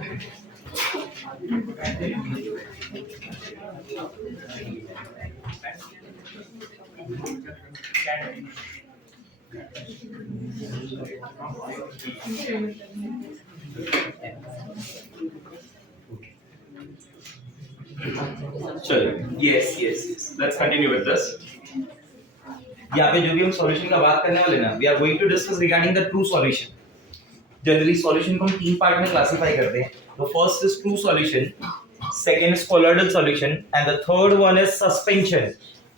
चलो, yes, let's continue with this. यहाँ पे जो भी हम सॉल्यूशन का बात करने वाले ना, we are going to discuss regarding the true solution. Generally solution को हम तीन पार्ट में क्लासिफाई करते हैं. The first is true solution, second is colloidal solution, and the third one is suspension,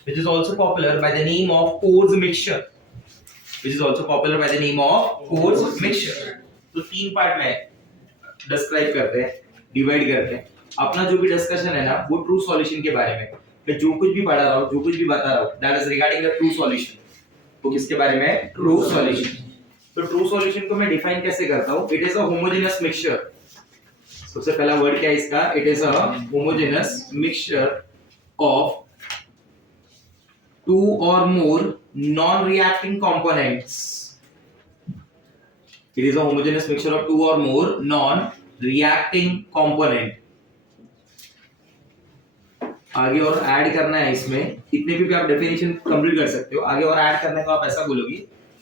which is also popular by the name of Coe's mixture. तो तीन part में describe करते हैं, डिवाइड करते हैं. अपना जो भी डिस्कशन है ना, वो ट्रू सॉल्यूशन के बारे में. मैं जो कुछ भी पढ़ा रहा हूँ, जो कुछ भी बता रहा हूँ, that is regarding the true solution. तो किसके बारे में? True solution. तो ट्रू सॉल्यूशन को मैं डिफाइन कैसे करता हूँ? It is a homogeneous mixture. सबसे पहला वर्ड क्या है इसका? It is a homogeneous mixture of two or more non reacting components. It is a homogeneous mixture of two or more non-reacting component. आगे और ऐड करना है इसमें, इतने भी आप डेफिनेशन कंप्लीट कर सकते हो. आगे और ऐड करने को आप ऐसा बोलोगे,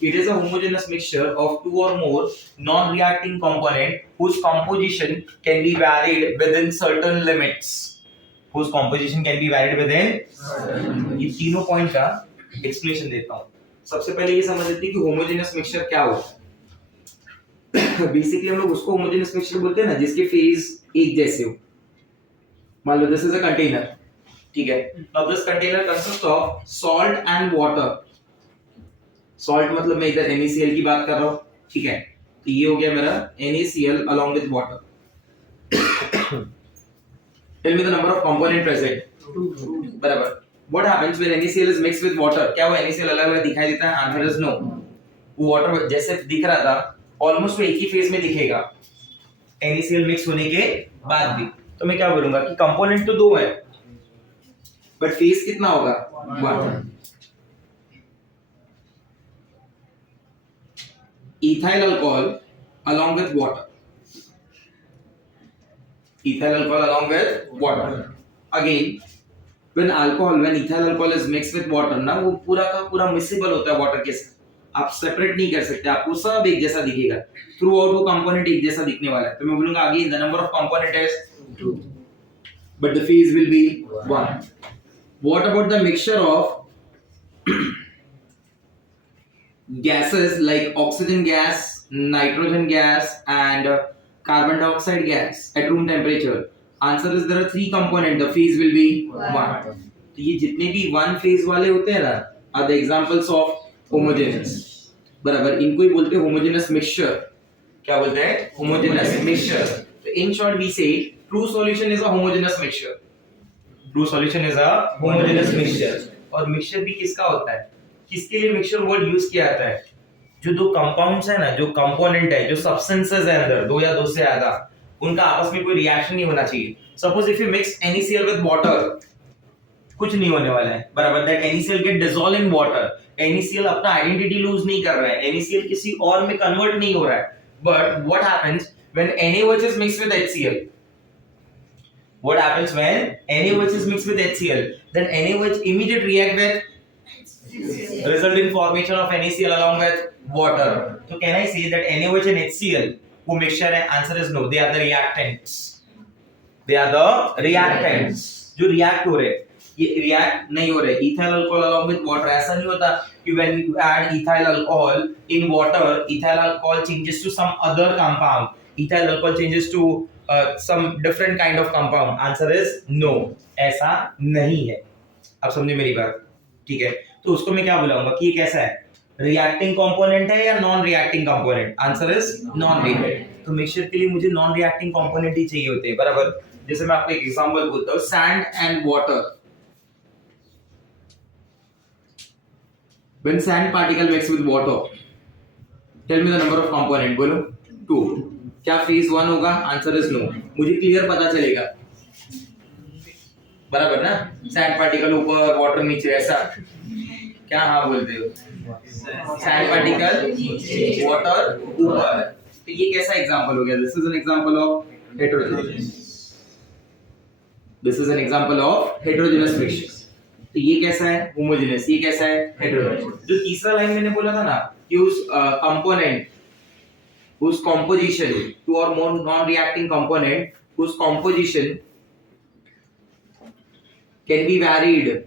it is a homogeneous mixture of two or more non-reacting component whose composition can be varied within certain limits. ये तीनों पॉइंट का एक्सप्लेनेशन देता हूँ. सबसे पहले ये समझ लेते हैं कि होमोजेनस मिक्सचर क्या होता है. बेसिकली हम लोग उसको होमोजेनस मिक्सचर बोलते हैं ना, जिसके फेज एक जैसे हो. मान लो दिस इज अ कंटेनर, ठीक है. Now this container consist of salt and water. Salt मतलब मैं इधर NaCl की बात कर रहा हूं, ठीक है. तो ये हो गया मेरा NaCl along with water. Tell me the number of component present. 2. बराबर. What happens when NaCl is mixed with water? क्या वो NaCl अलग-अलग दिखाई देता है? Answer is no. वो वाटर जैसे दिख रहा था, ऑलमोस्ट वो एक ही फेज में दिखेगा NaCl मिक्स होने के बाद भी. तो मैं क्या बोलूंगा कि कंपोनेंट तो दो है, बट फेज कितना होगा? 1. ethyl alcohol along with water. Ethyl alcohol along with water. Again, when ethyl alcohol is mixed with water ना, वो पूरा का पूरा मिक्सेबल होता है वाटर के साथ. आप सेपरेट नहीं कर सकते, आपको सब एक जैसा दिखेगा. थ्रू आउट वो कंपोनेंट एक जैसा दिखने वाला है. तो मैं बोलूंगा again the number of component is 2, but the phase will be 1. What about the mixture of gases like oxygen gas, nitrogen gas and carbon dioxide gas at room temperature? Answer is there are 3 components. The phase will be 1. तो ये जितने भी one phase वाले होते हैं ना, are the examples of homogeneous. बराबर, इनको ही बोलते हैं homogeneous mixture. क्या बोलते हैं? homogeneous mixture. So in short we say true solution is a homogeneous mixture. True solution is a homogeneous mixture. और मिक्सचर भी किसका होता है? किसके लिए मिक्सचर वर्ड यूज किया जाता है? जो दो कंपाउंड्स है ना, जो कंपोनेंट है, जो सब्सटेंसेस है अंदर, दो या दो से ज्यादा, उनका आपस में कोई रिएक्शन नहीं होना चाहिए. Suppose if you mix NaCl with water, कुछ नहीं होने वाला है. बराबर, that NaCl get dissolve in water. NaCl अपना आइडेंटिटी लूज नहीं कर रहा है, NaCl किसी और में कन्वर्ट नहीं हो रहा है. But what happens when NaOH is mixed with HCl? What happens when NaOH is mixed with HCl? Then NaOH immediately react with result in formation of NaCl along with water. So can I say that NaOH and HCl वो mixture है? Answer is no. They are the reactants. जो react हो रहे, ये react नहीं हो रहे. Ethyl alcohol along with water, ऐसा नहीं होता कि when you add ethyl alcohol in water, ethyl alcohol changes to some other compound. Ethyl alcohol changes to some different kind of compound. Answer is no. ऐसा नहीं है. आप समझे मेरी बात? ठीक है. तो उसको मैं क्या बुलाऊंगा कि ये कैसा है? रिएक्टिंग कंपोनेंट है या non reacting component? Answer is non reacting. तो मिक्सचर के लिए मुझे नॉन रिएक्टिंग कंपोनेंट ही चाहिए होते हैं. बराबर. जैसे मैं आपको एक एग्जांपल बोलता हूं, sand and water. When sand particle mix with water, tell me the number of component. बोलो. 2. क्या फेज 1 होगा? Answer is no. मुझे क्लियर पता चलेगा. बराबर ना? सैंड पार्टिकल ऊपर, वाटर नीचे, ऐसा क्या? हाँ बोलते हो. सैंड पार्टिकल वाटर ऊपर. तो ये कैसा एग्जांपल हो गया? This is an example of heterogeneous. This is an example of heterogeneous mixture. तो ये कैसा है? homogeneous. ये कैसा है? heterogeneous. जो तीसरा लाइन मैंने बोला था ना कि उस component whose composition, two or more non-reacting component whose composition can be varied,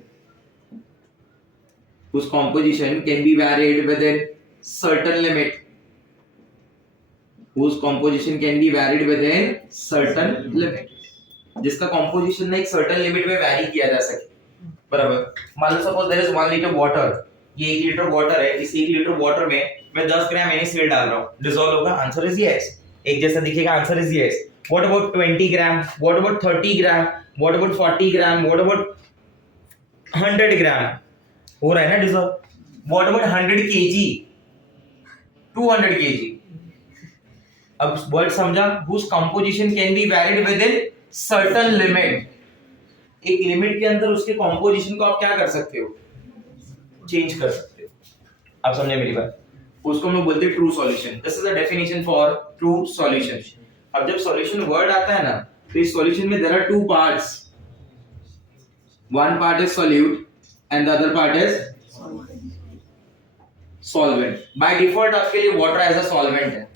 whose composition can be varied within certain limit, whose composition can be varied within certain limit, जिसका composition ना एक certain limit में vary किया जा सके, बराबर. मान लो suppose there is 1 liter water, ये 1 लीटर वाटर है, इस 1 लीटर वाटर में मैं 10 ग्राम NaCl डाल रहा हूँ, डिसॉल्व होगा? Answer is yes. एक जैसा दिखेगा? Answer is yes. What about 20 gram? What about 30 gram? What about 40 gram? What about 100 ग्राम? हो रहा है ना dissolve. What about 100 kg? 200 kg? अब वर्ड समझा? whose composition can be varied within certain limit. एक लिमिट के अंदर उसके कंपोजिशन को आप क्या कर सकते हो? चेंज कर सकते हो. आप समझे मेरी बात? उसको हम लोग बोलते हैं true solution. This is the definition for true solution. अब जब सॉल्यूशन वर्ड आता है ना, तो इस सॉल्यूशन में there are two parts. One part is solute and the other part is solvent. By default आपके लिए वाटर एज अ सॉल्वेंट है.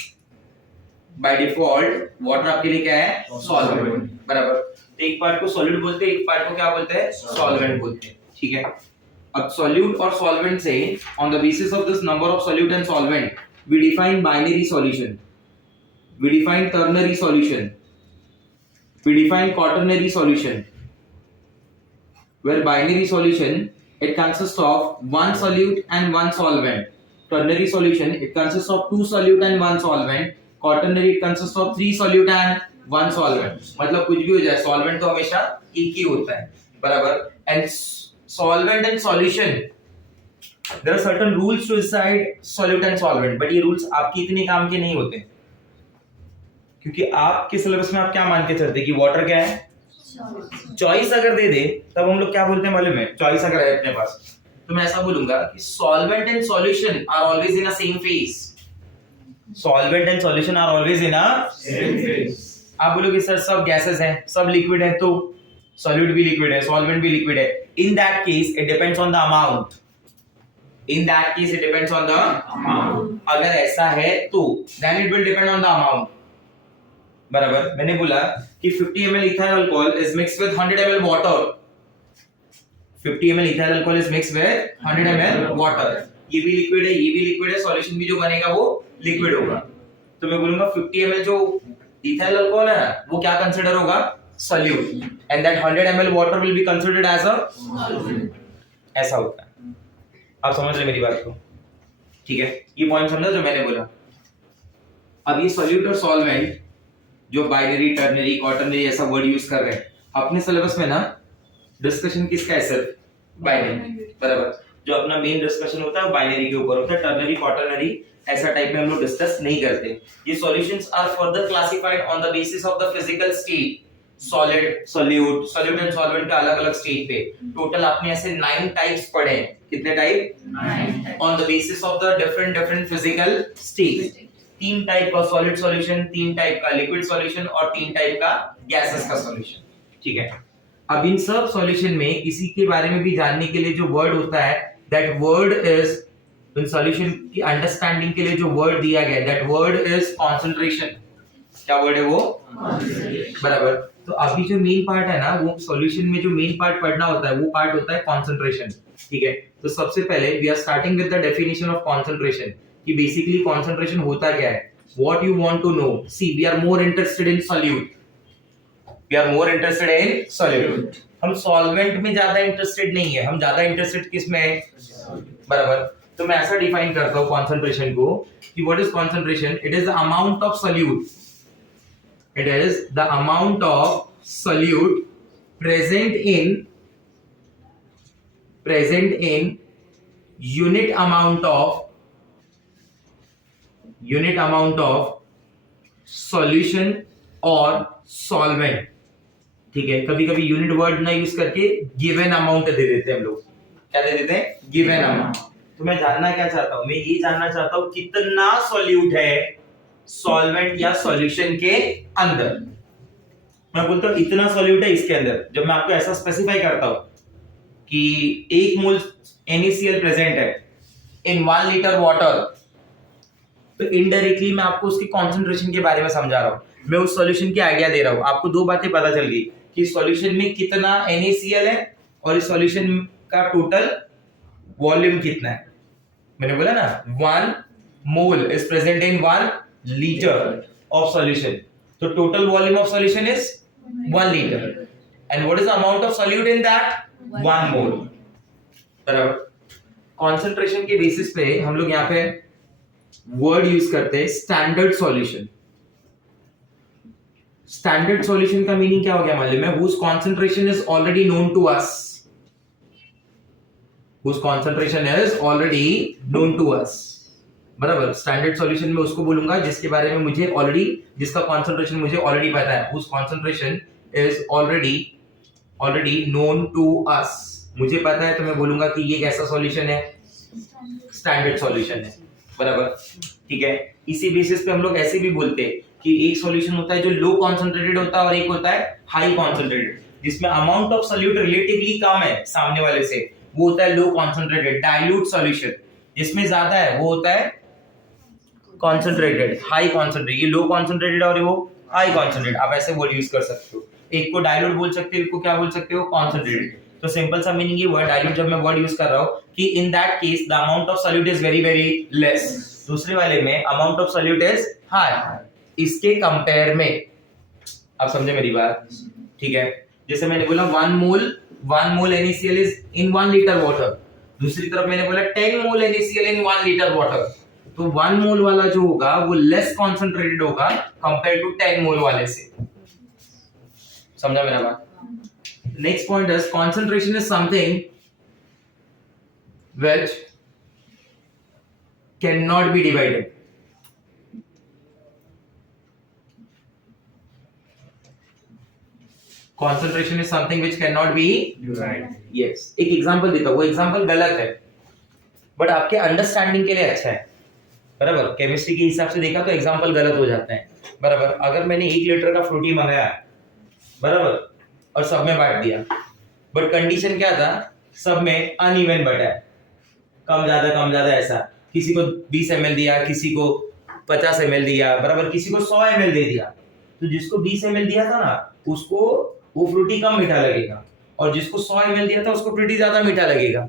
बाय डिफॉल्ट वाटर आपके लिए क्या है? सॉल्वेंट, बराबर. एक पार्ट को सॉल्यूट बोलते हैं, एक पार्ट को क्या बोलते हैं? सॉल्वेंट बोलते हैं. ठीक है. अब सॉल्यूट और सॉल्वेंट से on the basis of this number of solute and solvent we define binary solution, we define ternary solution, we define quaternary solution, where binary solution it consists of one solute and one solvent. Ternary solution it consists of two solute and one solvent. Quaternary it consists of three solute and one solvent. मतलब कुछ भी हो जाए, solvent तो हमेशा एक ही होता है, बराबर. And solvent and solution, there are certain rules to decide solute and solvent, but ये rules आपकी इतने काम के नहीं होते, क्योंकि आपके सिलेबस में आप क्या मान के चलते कि वाटर क्या है? चॉइस अगर दे दे तब हम लोग क्या बोलते हैं मालूम है? चॉइस अगर है अपने पास तो मैं ऐसा बोलूंगा कि solvent and solution are always in a same phase. Solvent and solution are always in a same phase. आप बोलोगे सर सब गैसेस हैं, सब लिक्विड है, तो solute भी लिक्विड है, solvent भी लिक्विड है. In that case it depends on the amount. In that case it depends on the amount. अगर ऐसा है तो then it will depend on the amount. बराबर. मैंने बोला कि 50 ml ethyl alcohol is mixed with 100 ml water. 50 ml ethyl alcohol is mixed with 100 ml water. ये भी लिक्विड है, ये भी लिक्विड है, सॉल्यूशन भी जो बनेगा वो लिक्विड होगा. तो मैं बोलूंगा 50 ml जो ethyl alcohol है ना, वो क्या कंसीडर होगा? solute, and that 100 ml water will be considered as a solvent. ऐसा होता है. आप समझ रहे मेरी बात को? ठीक है. ये पॉइंट समझा जो मैंने बोला. अब ये solute और solvent जो बाइनरी, टर्नरी, क्वाटरनरी ऐसा वर्ड यूज कर रहे हैं अपने सिलेबस में ना, डिस्कशन किसका है? सिर्फ बाइनरी, बराबर. जो अपना मेन डिस्कशन होता है बाइनरी के ऊपर होता है. टर्नरी, क्वाटरनरी ऐसा टाइप में हम लोग डिस्कस नहीं करते. ये solutions are further classified on the basis of the physical state. Solid, solute, solute and solvent का अलग अलग स्टेट पे टोटल आपने ऐसे 9 टाइप्स पढ़े हैं. कितने type? 9. On the basis of the different physical state. 3 type का सॉलिड सॉल्यूशन, 3 टाइप का लिक्विड सॉल्यूशन और 3 टाइप का गैसेस का सॉल्यूशन. ठीक है. अब इन सब सॉल्यूशन में किसी के बारे में भी जानने के लिए जो वर्ड होता है, that word is, in solution की अंडरस्टैंडिंग के लिए जो वर्ड दिया गया है, दैट वर्ड इज कंसंट्रेशन. क्या वर्ड है वो? बराबर. तो अभी जो मेन पार्ट है ना, वो सॉल्यूशन में जो मेन पार्ट पढ़ना होता है वो पार्ट होता है कंसंट्रेशन. ठीक है. तो सबसे पहले we are starting with the definition of concentration कि बेसिकली कंसंट्रेशन होता क्या है. What you want to know, see we are more interested in solute, we are more interested in solute. हम सॉल्वेंट में ज्यादा इंटरेस्टेड नहीं है, हम ज्यादा इंटरेस्टेड किस में है? बराबर. तो मैं ऐसा डिफाइन करता हूं कंसंट्रेशन को कि what is concentration? It is the amount of solute, it is the amount of solute present in unit amount of solution or solvent. ठीक है. कभी कभी यूनिट वर्ड ना यूज करके गिवन अमाउंट दे देते हैं हम लोग. क्या दे देते हैं? Given amount. तो मैं जानना क्या चाहता हूं? मैं ये जानना चाहता हूं कितना सॉल्यूट है सॉल्वेंट या सॉल्यूशन के अंदर. मैं बोलता हूँ इतना सॉल्यूट है इसके अंदर, जब मैं आपको ऐसा स्पेसिफाई करता हूँ कि 1 मोल NaCl प्रेजेंट है इन 1 लीटर वाटर, तो इनडायरेक्टली मैं आपको उसकी कॉन्सेंट्रेशन के बारे में समझा रहा हूँ, मैं उस सॉल्यूशन की आइडिया दे रहा हूँ। आपको दो बातें पता चल गई कि सॉल्यूशन में कितना NaCl है और इस सॉल्यूशन का टोटल वॉल्यूम कितना है। मैंने बोला ना 1 mole is present in 1 litre of solution, तो total volume of solution is 1 litre and what is the amount of solute in that 1 mole. बराबर। कंसंट्रेशन के बेसिस पे हम लोग यहाँ पे वर्ड यूज करते हैं स्टैंडर्ड सॉल्यूशन। स्टैंडर्ड सॉल्यूशन का मीनिंग क्या हो गया मालूम है? whose concentration is already known to us, whose concentration is already known to us। बराबर। स्टैंडर्ड सॉल्यूशन में उसको बोलूंगा जिसके बारे में मुझे ऑलरेडी, जिसका कंसंट्रेशन मुझे ऑलरेडी पता है, whose concentration is already known to us। मुझे पता है तो मैं बोलूंगा कि ये कैसा सॉल्यूशन है, स्टैंडर्ड सॉल्यूशन है। बराबर, ठीक है। इसी बेसिस पे हम लोग ऐसे भी बोलते हैं कि एक सॉल्यूशन होता है जो लो कॉन्सेंट्रेटेड होता है और एक होता है हाई कॉन्सेंट्रेटेड, जिसमें अमाउंट ऑफ सॉल्यूट रिलेटिवली कम है सामने वाले से, वो होता है लो कॉन्सेंट्रेटेड डाइल्यूट सॉल्यूशन। जिसमें ज्यादा है वो होता है कॉन्सेंट्रेटेड हाई कॉन्सेंट्रेटेड। ये लो कॉन्सेंट्रेटेड और वो हाई कॉन्सेंट्रेटेड, आप ऐसे वर्ड यूज कर सकते हो। एक को डाइल्यूट बोल सकते हो, एक को क्या बोल सकते हो, कॉन्सेंट्रेटेड। तो सिंपल सा मीनिंग ये वर्ड डाइल्यूट जब मैं वर्ड यूज कर रहा हूं कि इन that case the amount of solute is very very less, दूसरे वाले में amount of solute is high इसके कंपेयर में। आप समझे मेरी बात? ठीक है। जैसे मैंने बोला 1 मोल NaCl is in 1 litre water, दूसरी तरफ मैंने बोला 10 मोल NaCl इन 1 लीटर वाटर, तो 1 मोल वाला जो होगा वो लेस कॉन्सेंट्रेटेड होगा कंपेयर टू 10 मोल वाले से। समझा मेरा बात? Next point is concentration is something which cannot be divided. Concentration is something which cannot be divided. Yes. एक एग्जांपल देता हूँ, वो एग्जांपल गलत है बट आपके अंडरस्टैंडिंग के लिए अच्छा है। बराबर। केमिस्ट्री के हिसाब से देखा तो एग्जांपल गलत हो जाता है। बराबर। अगर मैंने 1 लीटर का फ्रूटी मंगाया, बराबर, और सब में बांट दिया, बट कंडीशन क्या था, सब में अनइवन बटा है, कम ज्यादा ऐसा, किसी को 20 ml दिया, किसी को 50 ml दिया, बराबर, किसी को 100 ml दे दिया। तो जिसको 20 ml दिया था ना उसको वो फ्रूटी कम मीठा लगेगा, और जिसको 100 ml दिया था उसको फ्रूटी ज्यादा मीठा लगेगा।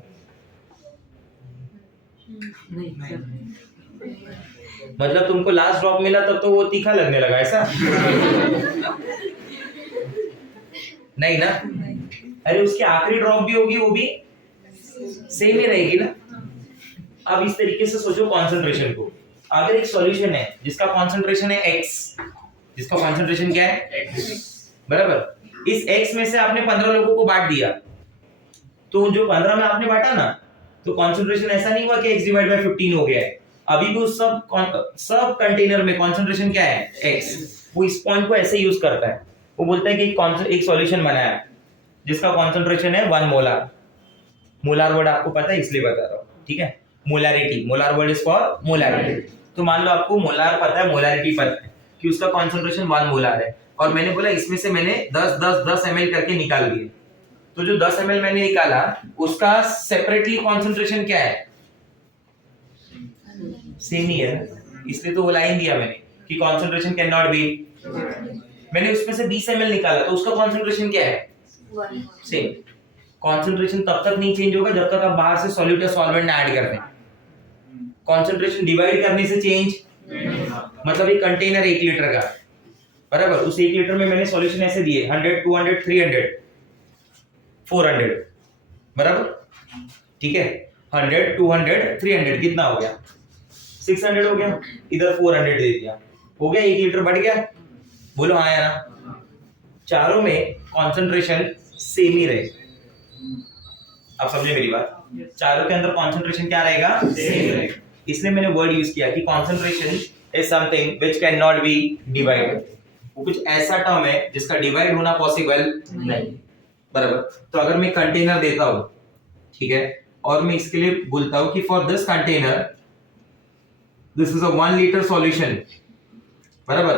मतलब तुमको लास्ट ड्रॉप मिला तब तो वो तीखा लगने लगा, ऐसा? नहीं ना? अरे उसकी आखिरी ड्रॉप भी होगी वो भी सेम ही रहेगी ना। अब इस तरीके से सोचो कंसंट्रेशन को। अगर एक सॉल्यूशन है जिसका कंसंट्रेशन है x, जिसका कंसंट्रेशन क्या है x, बराबर, इस x में से आपने 15 लोगों को बांट दिया, तो जो 15 में आपने बांटा ना, तो कंसंट्रेशन ऐसा नहीं हुआ कि x डिवाइड बाय 15 हो गया है, अभी भी उस सब कंटेनर में कंसंट्रेशन क्या है x। वो इस पॉइंट को ऐसे यूज करता है, वो बोलता है कि एक सॉल्यूशन बनाया जिसका कंसंट्रेशन है 1 मोलार। मोलार वर्ड आपको पता है इसलिए बता रहा हूँ, ठीक है। Molarity, molar word is for molarity. तो मान लो आपको मोलार पता है, मोलारिटी पता है कि उसका कंसंट्रेशन 1 मोलार है, और मैंने बोला इसमें से मैंने 10 ml करके निकाल दिए, तो जो 10 ml मैंने निकाला उसका सेपरेटली कंसंट्रेशन क्या है, सेम ही है, इसलिए तो वो लाइन दिया मैंने कि कंसंट्रेशन कैन नॉट बी। मैंने उसमें से 20 ml निकाला तो उसका कंसंट्रेशन क्या है, सेम। कंसंट्रेशन तब तक नहीं चेंज होगा जब तक आप बाहर से सॉल्यूट या सॉल्वेंट ना ऐड करते हैं। कंसंट्रेशन डिवाइड करने से चेंज, मतलब एक कंटेनर 1 लीटर का, बराबर, उस 1 लीटर में मैंने सॉल्यूशन ऐसे दिए 100 200 300 400, बराबर, ठीक है। 100 200 300 कितना हो गया, 600 हो गया, इधर 400 दे दिया, हो गया 1 लीटर बढ़ गया। बोलो हाँ या ना? चारों में कंसंट्रेशन सेम ही रहेगा। आप समझे मेरी बात? चारों के अंदर कंसंट्रेशन क्या रहेगा, सेम रहेगा। इसलिए मैंने वर्ड यूज किया कि concentration is something which can not be divided. वो कुछ ऐसा टर्म है जिसका डिवाइड होना पॉसिबल नहीं, बराबर। तो अगर मैं कंटेनर देता हूं, ठीक है, और मैं इसके लिए बोलता हूं कि for this container this is a 1 litre solution, बराबर,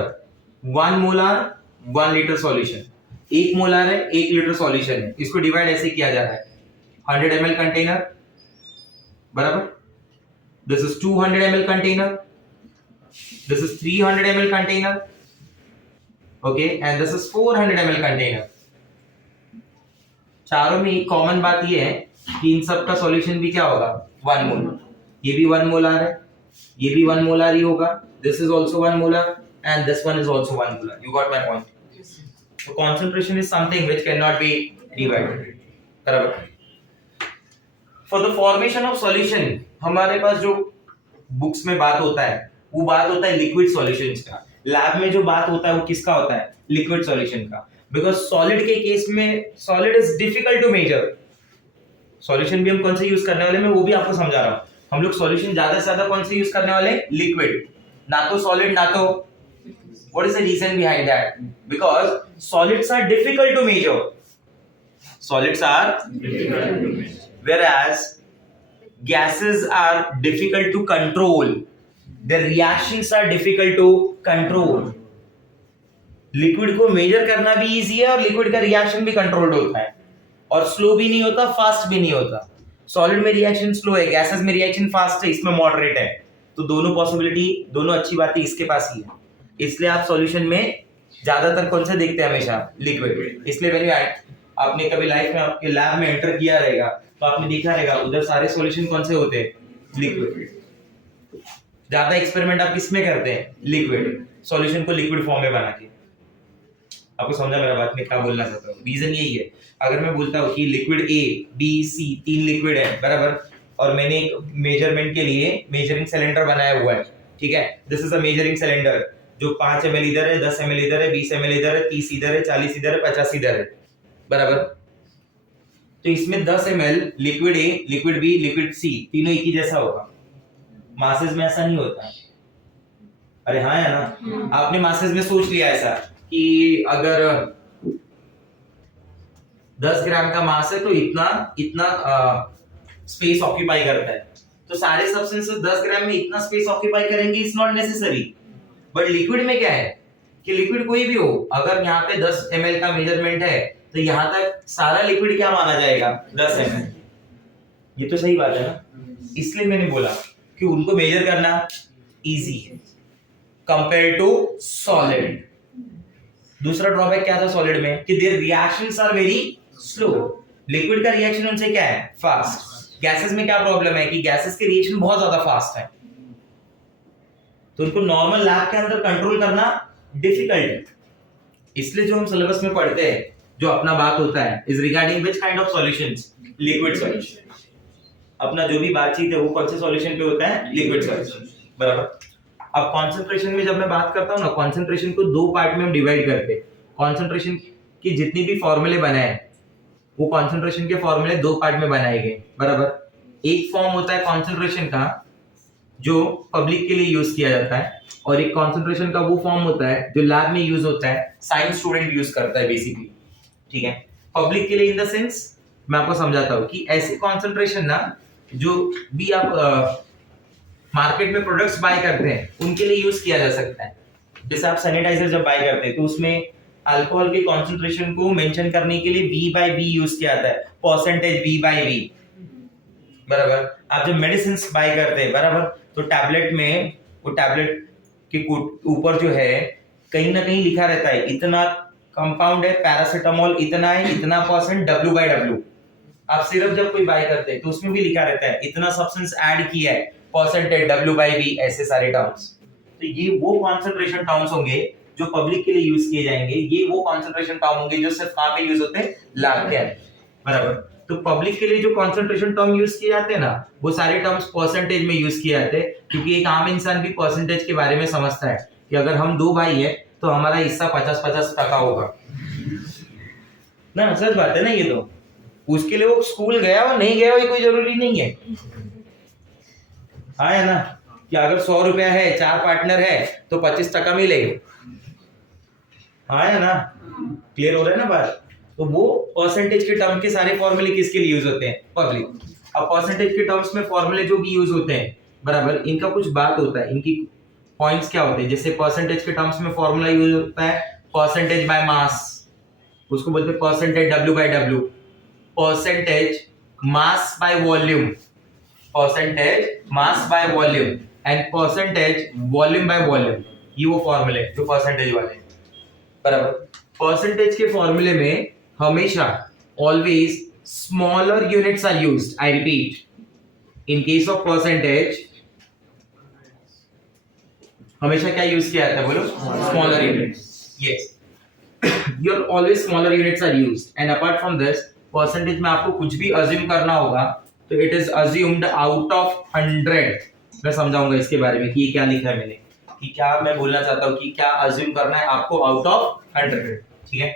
1 मोलार 1 लीटर सॉल्यूशन, 1 मोलार है, 1 लीटर सॉल्यूशन है, इसको डिवाइड ऐसे किया जा रहा है 100 ml कंटेनर बराबर, this is 200 ml container, this is 300 ml container, okay, and this is 400 ml container. चारों में एक कॉमन बात ये है कि इन सब का सॉल्यूशन भी क्या होगा 1 मोल, ये भी 1 मोलार है, ये भी 1 मोलार ही होगा, this is also 1 molar and this one is also 1 molar. You got my point? So concentration is something which cannot be divided. बराबर. For the formation of solution हमारे पास जो बुक्स में बात होता है वो बात होता है लिक्विड सॉल्यूशंस का, लैब में जो बात होता है वो किसका होता है लिक्विड सॉल्यूशन का, बिकॉज सॉलिड के केस में solid is difficult to measure, solution भी हम कौन से यूज करने वाले मैं वो भी आपको समझा रहा हूं, हम लोग सॉल्यूशन ज्यादा से ज्यादा कौन से यूज करने वाले लिक्विड, ना तो सॉलिड ना तो, what is the reason behind that, because solids are difficult to measure, solids are whereas gases are difficult to control, their reactions are difficult to control. Liquid को मेजर करना भी easy है और liquid का reaction भी controlled होता है और स्लो भी नहीं होता फास्ट भी नहीं होता, सॉलिड में रिएक्शन स्लो है, गैसेस में रिएक्शन फास्ट है, इसमें मॉडरेट है, तो दोनों पॉसिबिलिटी दोनों अच्छी बातें इसके पास ही है, इसलिए आप सॉल्यूशन में ज्यादातर कौन सा देखते हैं हमेशा लिक्विड, इसलिए व्हेन आपने कभी लाइफ में आपके लैब में एंटर किया रहेगा तो आपने देखा रहेगा उधर सारे सॉल्यूशन कौन से होते हैं लिक्विड, ज्यादा एक्सपेरिमेंट आप किसमें करते हैं लिक्विड, सॉल्यूशन को लिक्विड फॉर्म में बना के, आपको समझा मेरा बात में क्या बोलना चाहता हूँ, रीजन यही है, अगर मैं बोलता हूँ कि liquid A B C 3 liquid है बराबर, और मैंने एक मेजरमेंट के लिए मेजरिंग सिलेंडर बनाया हुआ है, ठीक है, this is a measuring cylinder जो 5 ml इधर है, 10 ml इधर है, 20 ml इधर है, 30 इधर है, 40 इधर है, 50 इधर है बराबर, तो इसमें 10 ml liquid A, liquid B, liquid C तीनों एक ही जैसा होगा, मासेस में ऐसा नहीं होता, अरे हाँ या ना, आपने मासेस में सोच लिया ऐसा कि अगर 10 ग्राम का मास है तो इतना इतना स्पेस ऑक्यूपाई करता है, तो सारे सब्सटेंसेस 10 ग्राम में इतना स्पेस ऑक्यूपाई करेंगे, it's not necessary, but liquid में क्या है कि लिक्विड कोई भी हो, अगर यहाँ पे 10 ml का मेजरमेंट है तो यहाँ तक सारा लिक्विड क्या माना जाएगा 10 ml, ये तो सही बात है ना, इसलिए मैंने बोला कि उनको मेजर करना इजी है कंपेयर टू सॉलिड। दूसरा ड्रॉबैक क्या था सॉलिड में कि there reactions are very slow, liquid का रिएक्शन उनसे क्या है फास्ट, गैसेस में क्या प्रॉब्लम है कि गैसेस के रिएक्शन बहुत ज्यादा फास्ट है, तो उनको नॉर्मल लैब के अंदर कंट्रोल करना डिफिकल्ट है, इसलिए जो हम सिलेबस में पढ़ते हैं जो अपना बात होता है is regarding which kind of solutions, liquid solution, अपना जो भी बातचीत है वो कौन से सॉल्यूशन पे होता है लिक्विड सॉल्यूशन बराबर। अब कंसंट्रेशन में जब मैं बात करता हूं ना, कंसंट्रेशन को 2 पार्ट में हम डिवाइड करते हैं, कंसंट्रेशन की जितनी भी फॉर्मूले बनाए वो कंसंट्रेशन के फॉर्मूले 2 पार्ट में बनाए गए बराबर। एक फॉर्म होता है कंसंट्रेशन का जो पब्लिक के लिए यूज किया जाता है, और एक कंसंट्रेशन का वो फॉर्म होता है जो लैब में यूज होता है, साइंस स्टूडेंट यूज करता है बेसिकली, ठीक है। पब्लिक के लिए इन द सेंस मैं आपको समझाता हूँ कि ऐसे कंसंट्रेशन ना जो भी आप मार्केट में प्रोडक्ट्स बाय करते हैं उनके लिए यूज किया जा सकता है, जैसे आप सैनिटाइजर जब बाय करते हैं तो उसमें अल्कोहल के कंसंट्रेशन को मेंशन करने के लिए V/V यूज किया जाता है, परसेंटेज V/V बराबर। आप जब मेडिसिन बाय करते हैं बराबर, तो टैबलेट में वो टैबलेट के ऊपर जो है कहीं ना कहीं लिखा रहता है इतना कंपाउंड है, पैरासीटामोल इतना है, इतना परसेंट W/W। आप सिर्फ जब कोई बाय करते हैं तो उसमें भी लिखा रहता है इतना सब्सटेंस ऐड किया है, परसेंटेज W/V, ऐसे सारे टर्म्स। तो ये वो कंसंट्रेशन टर्म्स होंगे जो पब्लिक के लिए यूज किए जाएंगे, ये वो कंसंट्रेशन टर्म होंगे जो सिर्फ कहां पे यूज होते हैं लैब के अंदर बराबर। तो पब्लिक के लिए जो कंसंट्रेशन टर्म यूज किए जाते हैं ना वो सारे टर्म्स परसेंटेज में यूज किए जाते हैं, क्योंकि एक आम इंसान भी परसेंटेज के बारे में समझता है कि अगर हम 2 भाई है तो हमारा हिस्सा 50-50% होगा ना, सच बात है ना ये, तो उसके लिए वो स्कूल गया और नहीं गया ये कोई जरूरी नहीं है, हाँ है ना, कि अगर 100 रुपया है, 4 पार्टनर है तो 25% मिलेगा, हाँ है ना, क्लियर हो रहा है ना बात। तो वो परसेंटेज के टर्म के सारे फॉर्मूले किसके लिए यूज होते हैं पब्लिक। अब परसेंटेज के टर्म्स में फॉर्मूले जो भी यूज होते हैं बराबर, इनका कुछ बात होता है, इनकी पॉइंट्स क्या होते हैं, जैसे परसेंटेज के टर्म्स में फॉर्मूला यूज होता है परसेंटेज बाय मास, उसको बोलते हैं percentage W by W, percentage mass by volume, percentage mass by volume and percentage volume by volume, ये वो फॉर्मूले जो परसेंटेज वाले, बराबर। परसेंटेज के फॉर्मूले में हमेशा always smaller units are used, I repeat, in case of percentage हमेशा क्या यूज किया जाता है बोलो, smaller units, yes, your always smaller units are used and apart from this percentage में आपको कुछ भी अज्यूम करना होगा तो it is assumed out of 100। मैं समझाऊंगा इसके बारे में कि ये क्या लिखा है मैंने, कि क्या मैं बोलना चाहता हूँ कि क्या अज्यूम करना है आपको आउट ऑफ 100, ठीक है।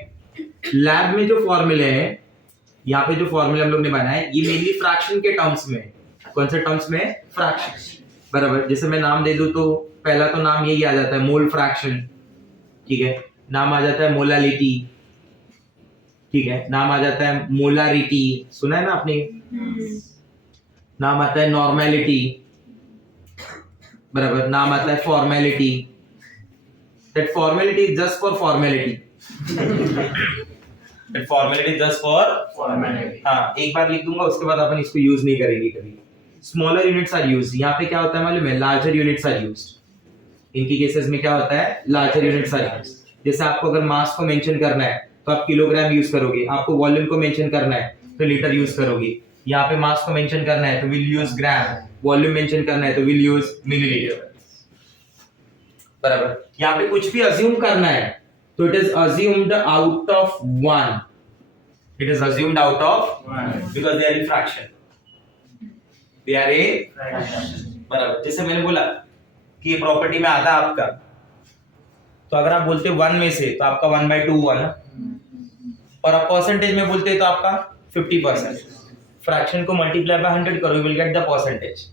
लैब में जो फॉर्मूले हैं, यहाँ पे जो फॉर्मूले हम लोग ने बनाए ये मेनली फ्रैक्शन के टर्म्स में, कौन से टर्म्स में, फ्रैक्शन, बराबर। जैसे मैं नाम दे दूं तो पहला तो नाम यही आ जाता है मोल फ्रैक्शन, ठीक है, नाम आ जाता है मोलालिटी, ठीक है, नाम आ जाता है मोलारिटी, सुना है ना आपने, नाम आता है नॉर्मेलिटी, बराबर, नाम आता है formality, that formality is just for formality, that formality is just for formality. हाँ, एक बार लिख दूंगा उसके बाद अपन इसको यूज नहीं करेंगे कभी। स्मॉलर यूनिट्स आर यूज्ड, यहाँ पे क्या होता है मालूम है, लार्जर यूनिट्स आर यूज्ड, इनकी केसेस में क्या होता है, लार्जर यूनिट्स आर यूज्ड। जैसे आपको अगर मास को मेंशन करना है तो आप किलोग्राम यूज करोगे, आपको वॉल्यूम को मेंशन करना है तो लीटर यूज करोगे, यहाँ पे मास को मेंशन करना है तो will use gram, volume mention करना है तो विल यूज मिलीलीटर, बराबर। यहाँ पे कुछ भी अज्यूम करना है तो it is assumed out of 1, it is assumed out of 1 because they are in fraction, they are a fraction, बराबर। जैसे मैंने बोला कि ये प्रॉपर्टी में आधा आपका, तो अगर आप बोलते 1 में से तो आपका 1/2 हुआ ना, और आप परसेंटेज में बोलते तो आपका 50%, फ्रैक्शन को मल्टीप्लाई बाय 100 करो, you will get the percentage.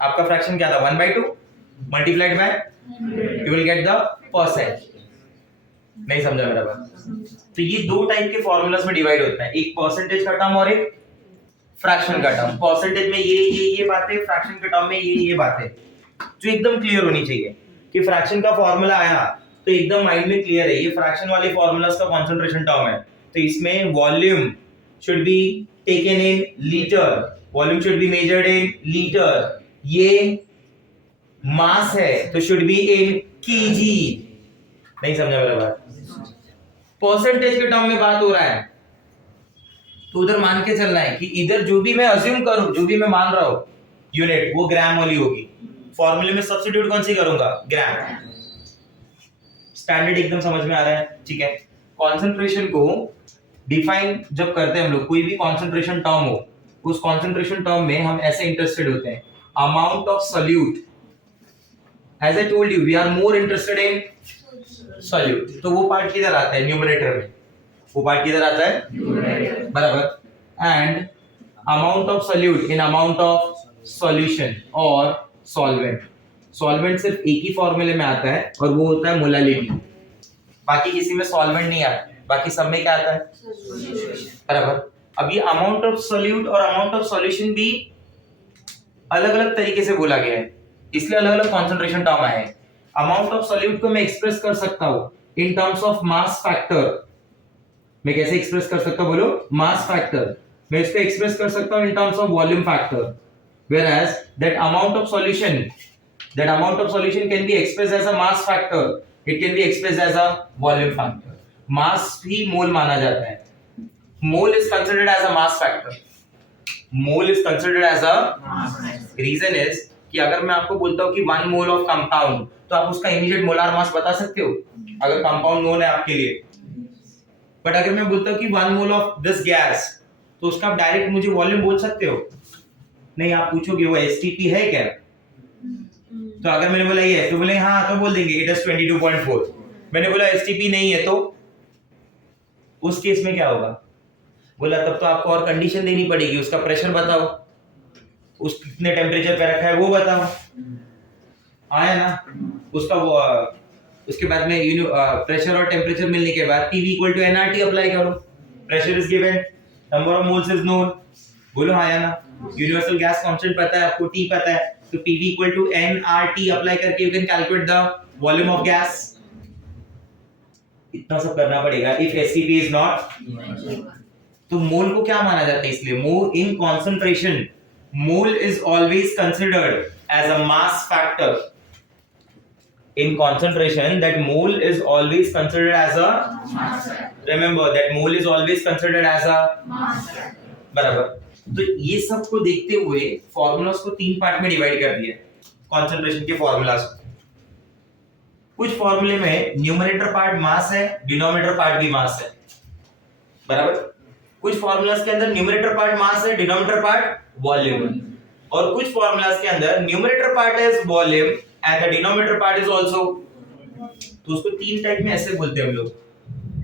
आपका फ्रैक्शन क्या था, 1/2 multiplied by, you will get the percent. नहीं समझा मेरा बात? तो ये दो टाइप के फॉर्मूलास में डिवाइड होता है, एक परसेंटेज का टर्म और एक फ्रैक्शन का टर्म। परसेंटेज में ये बातें, फ्रैक्शन के टर्म में ये बातें, जो एकदम क्लियर होनी चाहिए कि फ्रैक्शन का फॉर्मूला आया तो एकदम माइंड में क्लियर है, ये फ्रैक्शन वाले फॉर्मूलास का कंसंट्रेशन टर्म है, तो इसमें volume should be taken in litre, volume should be measured in litre, ये मास है तो शुड बी इन केजी। नहीं समझा मेरा बात? परसेंटेज के टर्म में बात हो रहा है तो उधर मान के चलना है कि इधर जो भी मैं अज्यूम करूं, जो भी मैं मान रहा हूं यूनिट, वो ग्राम वाली होगी। फॉर्मूले में सब्स्टिट्यूट कौन सी करूंगा, ग्राम। स्टैंडर्ड एकदम समझ में आ रहा है, ठीक है। कंसंट्रेशन को डिफाइन जब करते हैं हम लोग, कोई भी कंसंट्रेशन टर्म हो, उस कंसंट्रेशन टर्म में हम ऐसे इंटरेस्टेड होते हैं, amount of solute. As I told you, we are more interested in solute, तो वो पार्ट किधर आता है, न्यूमरेटर में, वो पार्ट किधर आता है, न्यूमरेटर, बराबर। And amount of solute in amount of solution और सॉल्वेंट। सॉल्वेंट सिर्फ एक ही फॉर्मूले में आता है और वो होता है मोलालिटी, बाकी किसी में सॉल्वेंट नहीं आता, बाकी सब में क्या आता है, बराबर। अब ये अमाउंट ऑफ सॉल्यूट और अमाउंट ऑफ सॉल्यूशन भी अलग अलग तरीके से बोला गया है, इसलिए अलग अलग कॉन्सेंट्रेशन टर्म आए हैं। अमाउंट ऑफ सॉल्यूट को मैं एक्सप्रेस कर सकता हूं in terms of mass factor. मैं कैसे एक्सप्रेस कर सकता हूं बोलो, मास फैक्टर। मैं इसको एक्सप्रेस कर सकता हूं in terms of volume factor, whereas that amount of solution can be expressed as a mass factor, it can be expressed as a volume factor। mass भी मोल माना जाता है, mole is considered as a mass factor, mole is considered as a mass factor। reason is कि अगर मैं आपको बोलता हूं कि 1 मोल ऑफ कंपाउंड, तो आप उसका इमीडिएट मोलार मास बता सकते हो अगर कंपाउंड नोन है आपके लिए। बट अगर मैं बोलता हूं कि 1 मोल ऑफ दिस गैस, तो उसका आप डायरेक्ट मुझे वॉल्यूम बोल सकते हो? नहीं, आप पूछोगे वो एसटीपी है क्या, तो अगर मैंने बोला ये है तो बोले हाँ, तो बोल देंगे इट इज 22.4। मैंने बोला एसटीपी नहीं है तो उस केस में क्या होगा, बोला तब तो आपको और कंडीशन देनी पड़ेगी, उसका प्रेशर बताओ, उस कितने टेम्परेचर पे रखा है वो बताओ, आया ना उसका वो। उसके बाद में प्रेशर और टेम्परेचर मिलने के बाद PV equal to nRT apply करो, pressure is given, number of moles is known, बोलो आया ना। यूनिवर्सल गैस कांस्टेंट पता है आपको, T पता है, तो PV equal to nRT apply करके you can calculate the volume of gas. इतना सब करना पड़ेगा इफ एससीपी इज नॉट। तो मोल को क्या माना जाता है, इसलिए mole in concentration, mole is always considered as a mass factor in concentration. That mole is always considered as a mass factor. Remember that mole is always considered as a mass factor. बराबर। तो ये सब को देखते हुए formulas को तीन part में डिवाइड कर दिया कॉन्सेंट्रेशन के फॉर्मूलास। कुछ फॉर्मूले में न्यूमरेटर पार्ट मास है, डिनोमिनेटर पार्ट भी मास है, बराबर। कुछ फॉर्मूलास के अंदर न्यूमरेटर पार्ट मास है, डिनोमिनेटर पार्ट वॉल्यूम, और कुछ फॉर्मूलास के अंदर numerator part is volume and the denominator part is also। तो उसको तीन टाइप में ऐसे बोलते हैं हम लोग,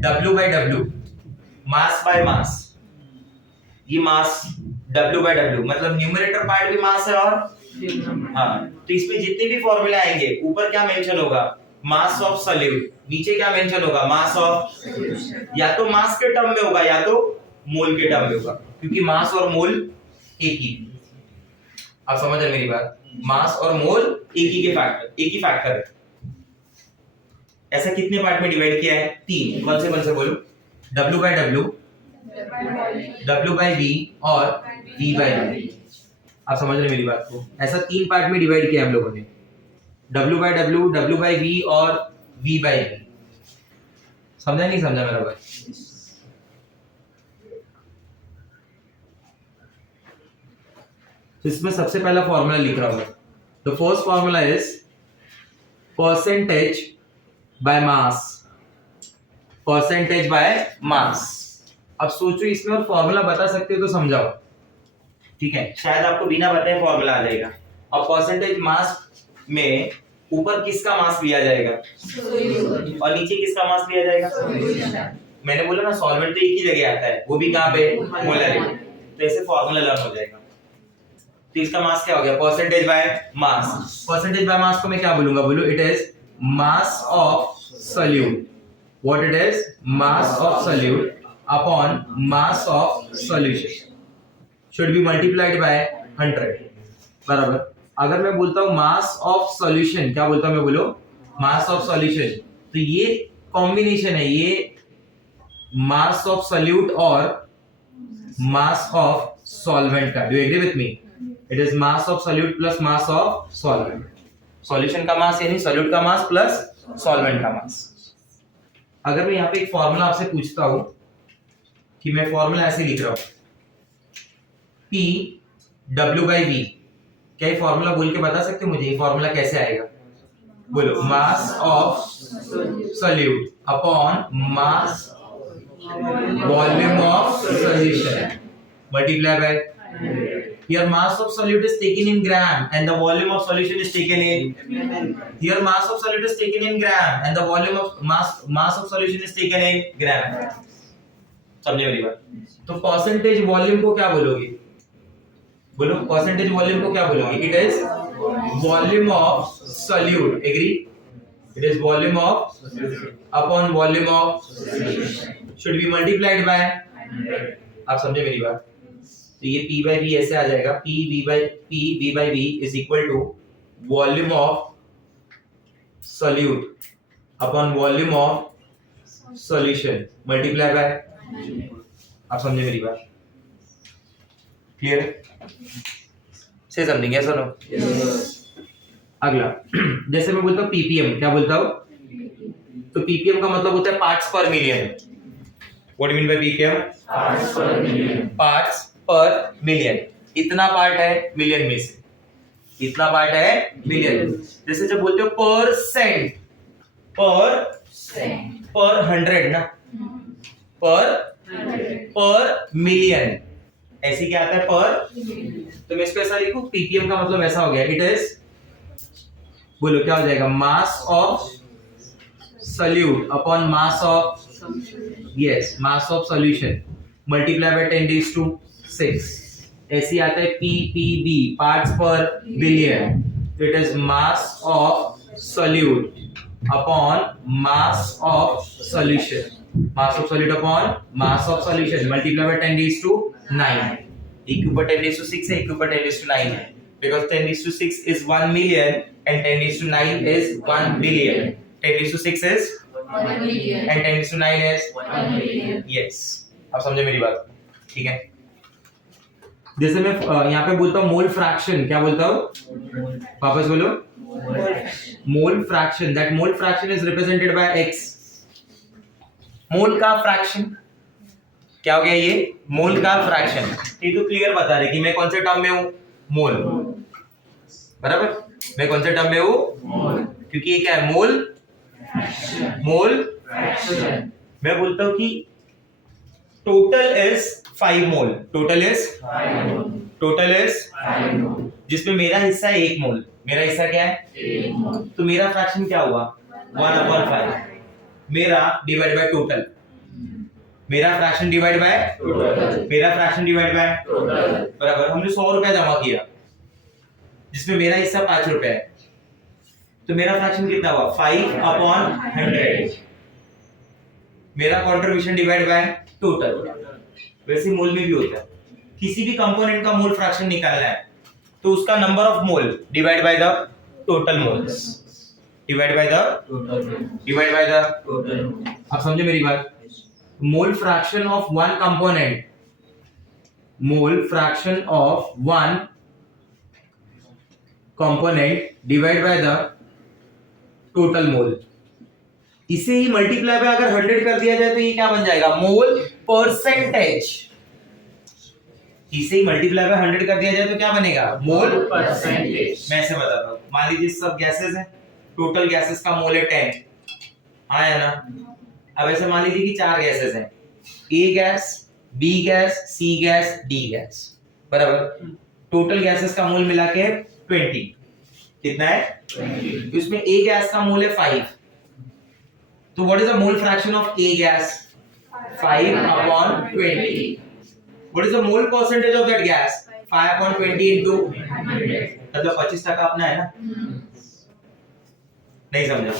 W by W, mass by mass. ये मास W by W मतलब न्यूमरेटर पार्ट भी मास है और हाँ, तो इसमें जितने भी फॉर्मूले आएंगे ऊपर क्या मेंशन होगा, मास ऑफ सॉल्यूट, नीचे क्या मेंशन होगा, मास ऑफ, या तो मास के टर्म में होगा या तो मोल के टर्म में होगा, क्योंकि मास और मोल एक ही। आप समझ रहे मेरी बात, मास और मोल एक ही फैक्टर है। ऐसा कितने पार्ट में डिवाइड किया है, तीन। कौन से बोलो, W by W, W by V और V by V। आप समझ रहे मेरी बात को, ऐसा तीन पार्ट में डिवाइड किया हम लोगों ने, W by W, W by V और V by V। समझा नहीं समझा मेरा भाई? इसमें सबसे पहला फॉर्मूला लिख रहा हूं मैं। The first formula is percentage by mass, percentage by mass. अब सोचो इसमें और फॉर्मूला बता सकते हो तो समझाओ, ठीक है? शायद आपको बिना बताए फॉर्मूला आ जाएगा। अब परसेंटेज मास में ऊपर किसका मास लिया जाएगा, और नीचे किसका मास लिया जाएगा। मैंने बोला ना सॉल्वेंट तो एक ही जगह आता है, वो भी कहां पे, मोलर। तो ऐसे फॉर्मूला लर्न हो जाएगा। तो इसका मास क्या हो गया, percentage by mass. Percentage by mass को मैं क्या बोलूंगा, बोलो it is mass of solute. What it is, mass of solute upon mass of solution should be multiplied bye 100, बराबर। अगर मैं बोलता हूं मास ऑफ सॉल्यूशन, क्या बोलता हूं मैं, बोलो मास ऑफ सॉल्यूशन। तो ये कॉम्बिनेशन है, ये मास ऑफ सॉल्यूट और मास ऑफ सॉल्वेंट का। Do you agree with me? It is mass of solute plus mass of solvent. Solution का मास यानी सॉल्यूट का मास प्लस सॉल्वेंट का मास। अगर मैं यहाँ पे एक फॉर्मूला आपसे पूछता हूं कि मैं फॉर्मूला ऐसे लिख रहा हूं, P W by V, क्या ये फॉर्मूला बोल के बता सकते हो मुझे ये फॉर्मूला कैसे आएगा? बोलो मास of solute upon mass volume of solution multiply bye. Here mass of solute is taken in gram and the volume of solution is taken in, here mass of solute is taken in gram and the volume of mass of solution is taken in gram। समझे मेरी बात? तो percentage volume को क्या बोलोगे, बोलो percentage volume को क्या बोलोगे, it is volume of solute. Agree? It is volume of upon volume of should be multiplied by. आप समझे मेरी बात? तो ये P by V ऐसे आ जाएगा, P V by V is equal to volume of solute upon volume of solution multiply by। आप समझे मेरी बात? क्लियर? से समझेंगे, yes or no? अगला जैसे मैं बोलता हूँ ppm, क्या बोलता हूँ? तो ppm का मतलब होता है parts per million. What do you mean by ppm? Parts per million. Parts per million, इतना पार्ट है मिलियन में से, इतना पार्ट है मिलियन। जैसे जब बोलते हो परसेंट, पर 100 ना, पर मिलियन, ऐसे क्या आता है पर। तो मैं इसको ऐसा लिखूं, पीपीएम का मतलब ऐसा हो गया, इट इज, बोलो क्या हो जाएगा, मास of solute upon mass of, yes, mass of solution multiply bye 10⁶। ऐसे आता है पीपीबी, पार्ट्स पर billion. It is mass of solute upon mass of solution, mass of solute upon mass of solution multiply bye 10⁹। एक के ऊपर 10⁶ है, एक के ऊपर 10⁹ है, because 10⁶ is 1 million and 10⁹ is 1 billion। 10⁶ is 1 million. and 10⁹ is 1 million. yes. अब समझे मेरी बात, ठीक है। जैसे मैं यहाँ पे बोलता हूँ मोल फ्रैक्शन, क्या बोलता हूँ, वापस बोलो, mole fraction. That mole fraction is represented by x। मोल का फ्रैक्शन क्या हो गया, ये मोल का फ्रैक्शन। ये तो क्लियर बता रहे कि मैं कौन से टर्म में हूँ, मोल, बराबर, मैं कौन से टर्म में हूँ, क्योंकि ये क्या है, मोल, मोल फ्रैक्शन। मैं बोलता हूँ कि total is 5 mole, total is 5 मोल, जिसमें मेरा हिस्सा है 1 मोल। मेरा हिस्सा क्या है, 1 मोल। तो मेरा फ्रैक्शन क्या हुआ, 1/5। मेरा डिवाइड बाय टोटल, मेरा फ्रैक्शन डिवाइड बाय टोटल, मेरा फ्रैक्शन डिवाइड बाय टोटल, बराबर। हमने 100 रुपया जमा किया, जिसमें मेरा हिस्सा 5 रुपया है, तो मेरा फ्रैक्शन कितना हुआ, 5/100। मेरा कंट्रीब्यूशन डिवाइड बाय टोटल। वैसे मोल में भी होता है, किसी भी कंपोनेंट का मोल फ्रैक्शन निकालना है तो उसका number of mole divide by the total moles, divide by the total. आप समझे मेरी बात। मोल fraction of one component, mole fraction of one component divide by the total mole. इसे ही मल्टीप्लाई बाय अगर 100 कर दिया जाए तो ये क्या बन जाएगा, मोल परसेंटेज। इसे ही मल्टीप्लाई बाय 100 कर दिया जाए तो क्या बनेगा, मोल परसेंटेज। मैं ऐसे बताता हूँ, मान लीजिए सब गैसेस हैं, टोटल गैसेस का मोल है 10, हाँ या ना। अब ऐसे मान लीजिए कि 4 गैसेस हैं, ए गैस, बी गैस, सी गैस, डी गैस, बराबर। टोटल गैसेस का मोल मिला के 20, कितना है 20। इसमें ए गैस का मोल है 5, तो what is the mole fraction of A gas, 5/20। What is the mole percentage of that gas, 5/20 into 100, मतलब 25% अपना है ना। नहीं समझा।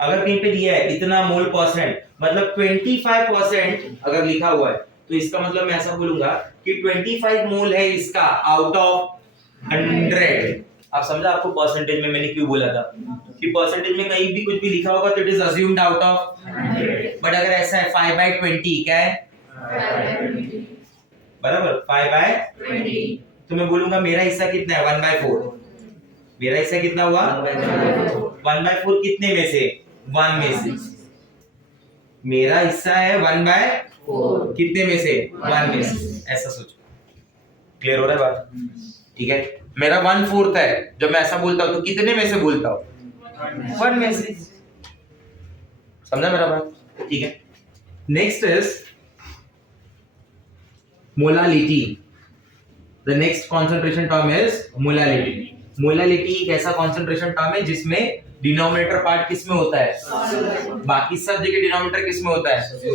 अगर कहीं पे दिया है इतना मोल परसेंट, मतलब 25% अगर लिखा हुआ है, तो इसका मतलब मैं ऐसा बोलूंगा कि 25 मोल है इसका आउट ऑफ 100। आप समझा, आपको परसेंटेज में मैंने क्यों बोला था कि परसेंटेज में कहीं भी कुछ भी लिखा होगा तो it is assumed out of 100। But अगर ऐसा है 5/20 क्या है, बराबर, 5/20, तो मैं बोलूंगा मेरा हिस्सा कितना है, 1/4। मेरा हिस्सा कितना हुआ, 1/4 कितने में से, 1 में से। मेरा हिस्सा है 1/4 कितने में से, 1 में से। ऐसा सोचो, क्लियर हो रहा है बात, ठीक है। मेरा 1/4 है, जब मैं ऐसा बोलता हूं तो कितने में से बोलता हूं, 1 में से। समझा मेरा बात, ठीक है। Next is molality. The next concentration term is molality. Molality एक ऐसा कॉन्सेंट्रेशन टर्म है जिसमें डिनोमिनेटर पार्ट किसमें होता है, बाकी सब जगह डिनोमिनेटर किसमें होता है, तो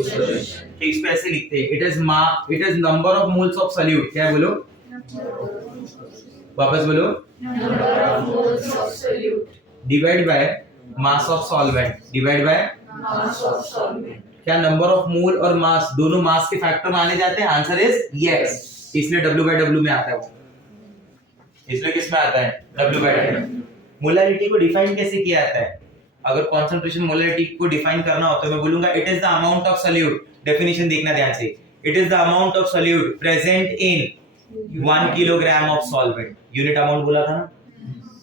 इस पे ऐसे लिखते हैं, it is number of moles of solute. क्या बोलो, वापस बोलो, Number of moles of solute. Divide by mass of solvent, divide by Mass of solvent. क्या नंबर ऑफ मोल और मास दोनों मास के फैक्टर माने जाते हैं, आंसर इज यस। इसलिए W/W में आता है वो, इसलिए किस में आता है, W/W। मोलारिटी को डिफाइन कैसे किया जाता है, अगर कंसंट्रेशन मोलारिटी को डिफाइन करना हो तो मैं बोलूंगा it is the amount of solute. Definition देखना ध्यान से, it is the amount of solute present in 1 kilogram of solvent. Unit amount बोला था ना,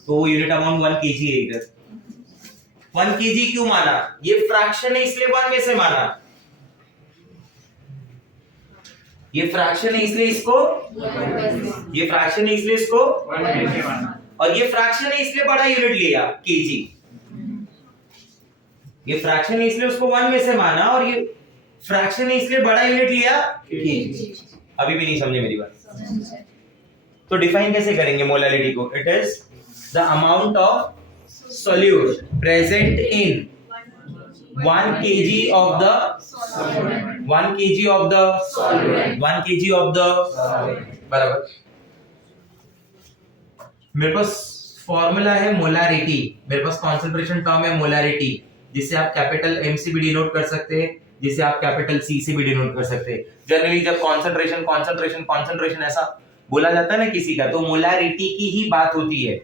तो वो यूनिट अमाउंट 1 kg है। इधर 1 kg क्यों माना, ये फ्रैक्शन है इसलिए 1 में से माना, ये फ्रैक्शन है इसलिए इसको, ये फ्रैक्शन है इसलिए इसको 1 में से माना, और ये फ्रैक्शन है इसलिए बड़ा यूनिट लिया kg। ये फ्रैक्शन है इसलिए उसको 1 में से माना, और ये फ्रैक्शन है इसलिए बड़ा यूनिट लिया kg। अभी भी नहीं समझे मेरी बात, तो डिफाइन कैसे करेंगे मोलारिटी को, it is the amount of solute present in 1 kg of the 1 kg of the 1 kg of the, बराबर। मेरे पास फॉर्मूला है मोलारिटी, मेरे पास कॉन्सेंट्रेशन टर्म है मोलारिटी, जिसे आप कैपिटल M से भी डिनोट कर सकते हैं, जिसे आप कैपिटल C से भी डिनोट कर सकते हैं। जनरली जब कॉन्सेंट्रेशन कॉन्सेंट्रेशन कॉन्सेंट्रेशन ऐसा बोला जाता है ना किसी का, तो मोलारिटी की ही बात होती है।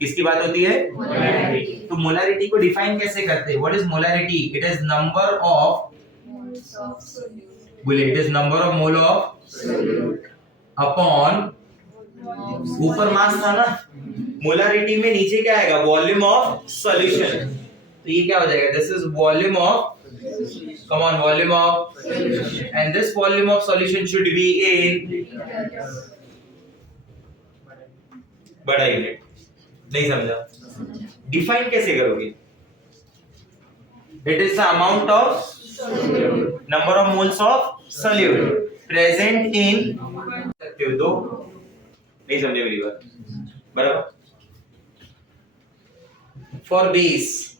किसकी बात होती है? Molarity. तो मोलारिटी को डिफाइन कैसे करते हैं? What is molarity? It is number of, Moles of solute. बोले it is number of mole of Solute. Upon, ऊपर मास था ना, मोलारिटी में नीचे क्या आएगा? Volume of solution. तो ये क्या हो जाएगा? This is volume of, come on, volume of, and this volume of solution should be in बड़ा यूनिट। नहीं समझा? डिफाइन कैसे करोगे? It is the amount of Solute. Number of moles of solute present in, सकते हो दो, नहीं समझे मेरी बात? बराबर। फॉर बेस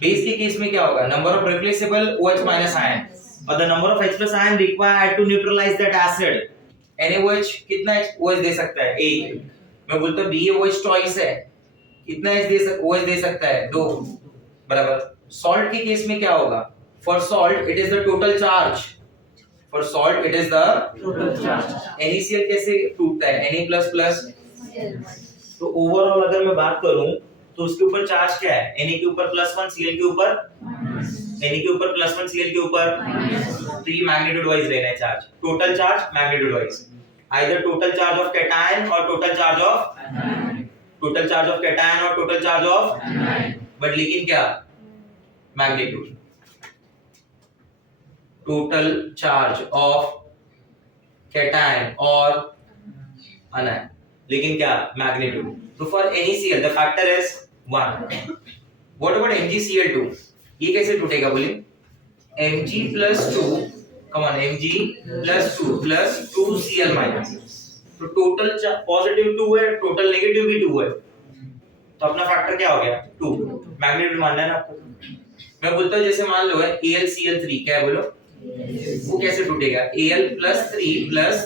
के केस में क्या होगा? Number of replaceable OH minus ion और the number of H plus ion required to neutralise that acid. NaOH कितना OH दे सकता है? एक। मैं बोलता हूं BaOH चॉइस है, कितना OH दे सकता है? दो। बराबर। सॉल्ट के केस में क्या होगा? For salt it is the total charge, for salt it is the Total charge. NaCl कैसे टूटता है? Na++। Cl. तो ओवरऑल अगर मैं बात करूं तो उसके ऊपर चार्ज क्या है? Na के ऊपर +1, Cl के ऊपर, Na के ऊपर +1, Cl के ऊपर, तो ये मैग्नीट्यूड वाइज लेना है charge, total charge magnitude wise, either total charge of cation और टोटल चार्ज ऑफ कैटायन और टोटल चार्ज ऑफ, बट लेकिन क्या? Magnitude, total charge of cation और अनायन, लेकिन क्या? मैग्नीट्यूड। तो for NaCl the factor is 1। What about MgCl2? ये कैसे टूटेगा? बोलिए। Mg+2, come on, Mg+2 plus 2Cl minus, तो टोटल पॉजिटिव 2 है, टोटल नेगेटिव भी 2 है, तो अपना फैक्टर क्या हो गया? 2। मैग्नीट्यूड मानना है ना आपको? मैं बोलता हूं जैसे मान लो है AlCl3, क्या है बोलो? वो कैसे टूटेगा? Al+3 प्लस,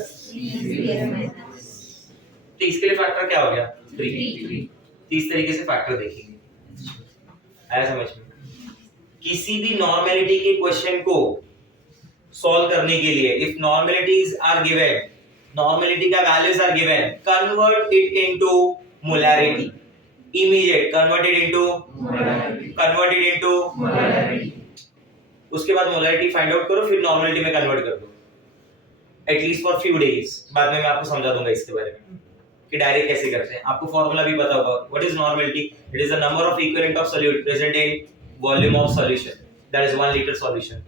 तो इसके लिए फैक्टर क्या हो गया? 3। तो इस तरीके से फैक्टर देखेंगे। आया समझ में? किसी भी नॉर्मेलिटी के क्वेश्चन को सॉल्व करने के लिए, if normalities are given, normality का values are given, convert it into molarity, immediate convert it into, उसके बाद मोलैरिटी फाइंड आउट करो, फिर नॉर्मेलिटी में कन्वर्ट कर दो, एटलीस्ट फॉर फ्यू डेज। बाद में मैं आपको समझा दूंगा इसके बारे में कि डायरेक्ट कैसे करते हैं। आपको फार्मूला भी पता होगा। What is normality? It is the number of equivalent of solute present in volume of solution, that is 1 litre solution.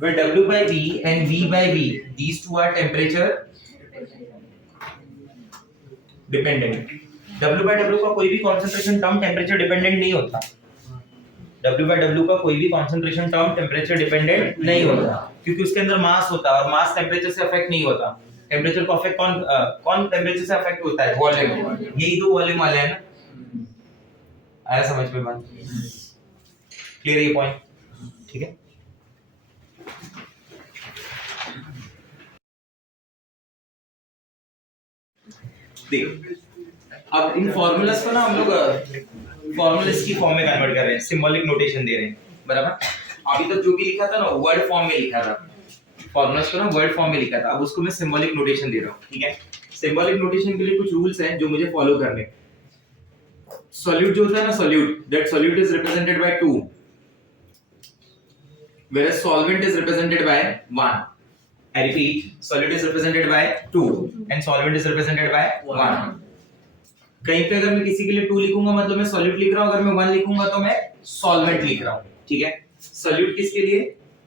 where W by V and V by V, these two are temperature dependent. W by W का कोई भी concentration term temperature dependent नहीं होता। W by W का कोई भी concentration term temperature dependent नहीं होता, क्योंकि उसके अंदर मास होता है और मास टेम्परेचर से अफेक्ट नहीं होता। टेम्परेचर को अफेक्ट कौन टेम्परेचर से अफेक्ट होता है? वॉल्यूम। यही दो वॉल्यूम वाले हैं ना। आया समझ में बात? क्लियर ये पॉइंट? ठीक है। देखो अब इन फॉर्मूलास को ना हम लोग फॉर्मूलास की फॉर्म में कन्वर्ट कर रहे हैं, सिंबॉलिक नोटेशन दे रहे हैं। बराबर। अभी तक जो भी लिखा था ना वर्ड फॉर्म में लिखा था, फॉर्मूलास को ना वर्ड फॉर्म में लिखा था, अब उसको मैं सिंबॉलिक नोटेशन दे रहा हूँ। ठीक है। सिंबॉलिक नोटेशन के लिए कुछ रूल्स हैं जो मुझे फॉलो करने। सॉल्यूट जो होता है ना, solute, that solute is represented by 2, whereas solvent is represented by 1. I repeat, solute is represented by 2 and solvent is represented by 1. कहीं पे अगर मैं किसी के लिए 2 लिखूंगा मतलब मैं solute लिख रहा हूं, अगर मैं 1 लिखूंगा तो मैं solvent लिख रहा हूं। ठीक है। solute किसके लिए?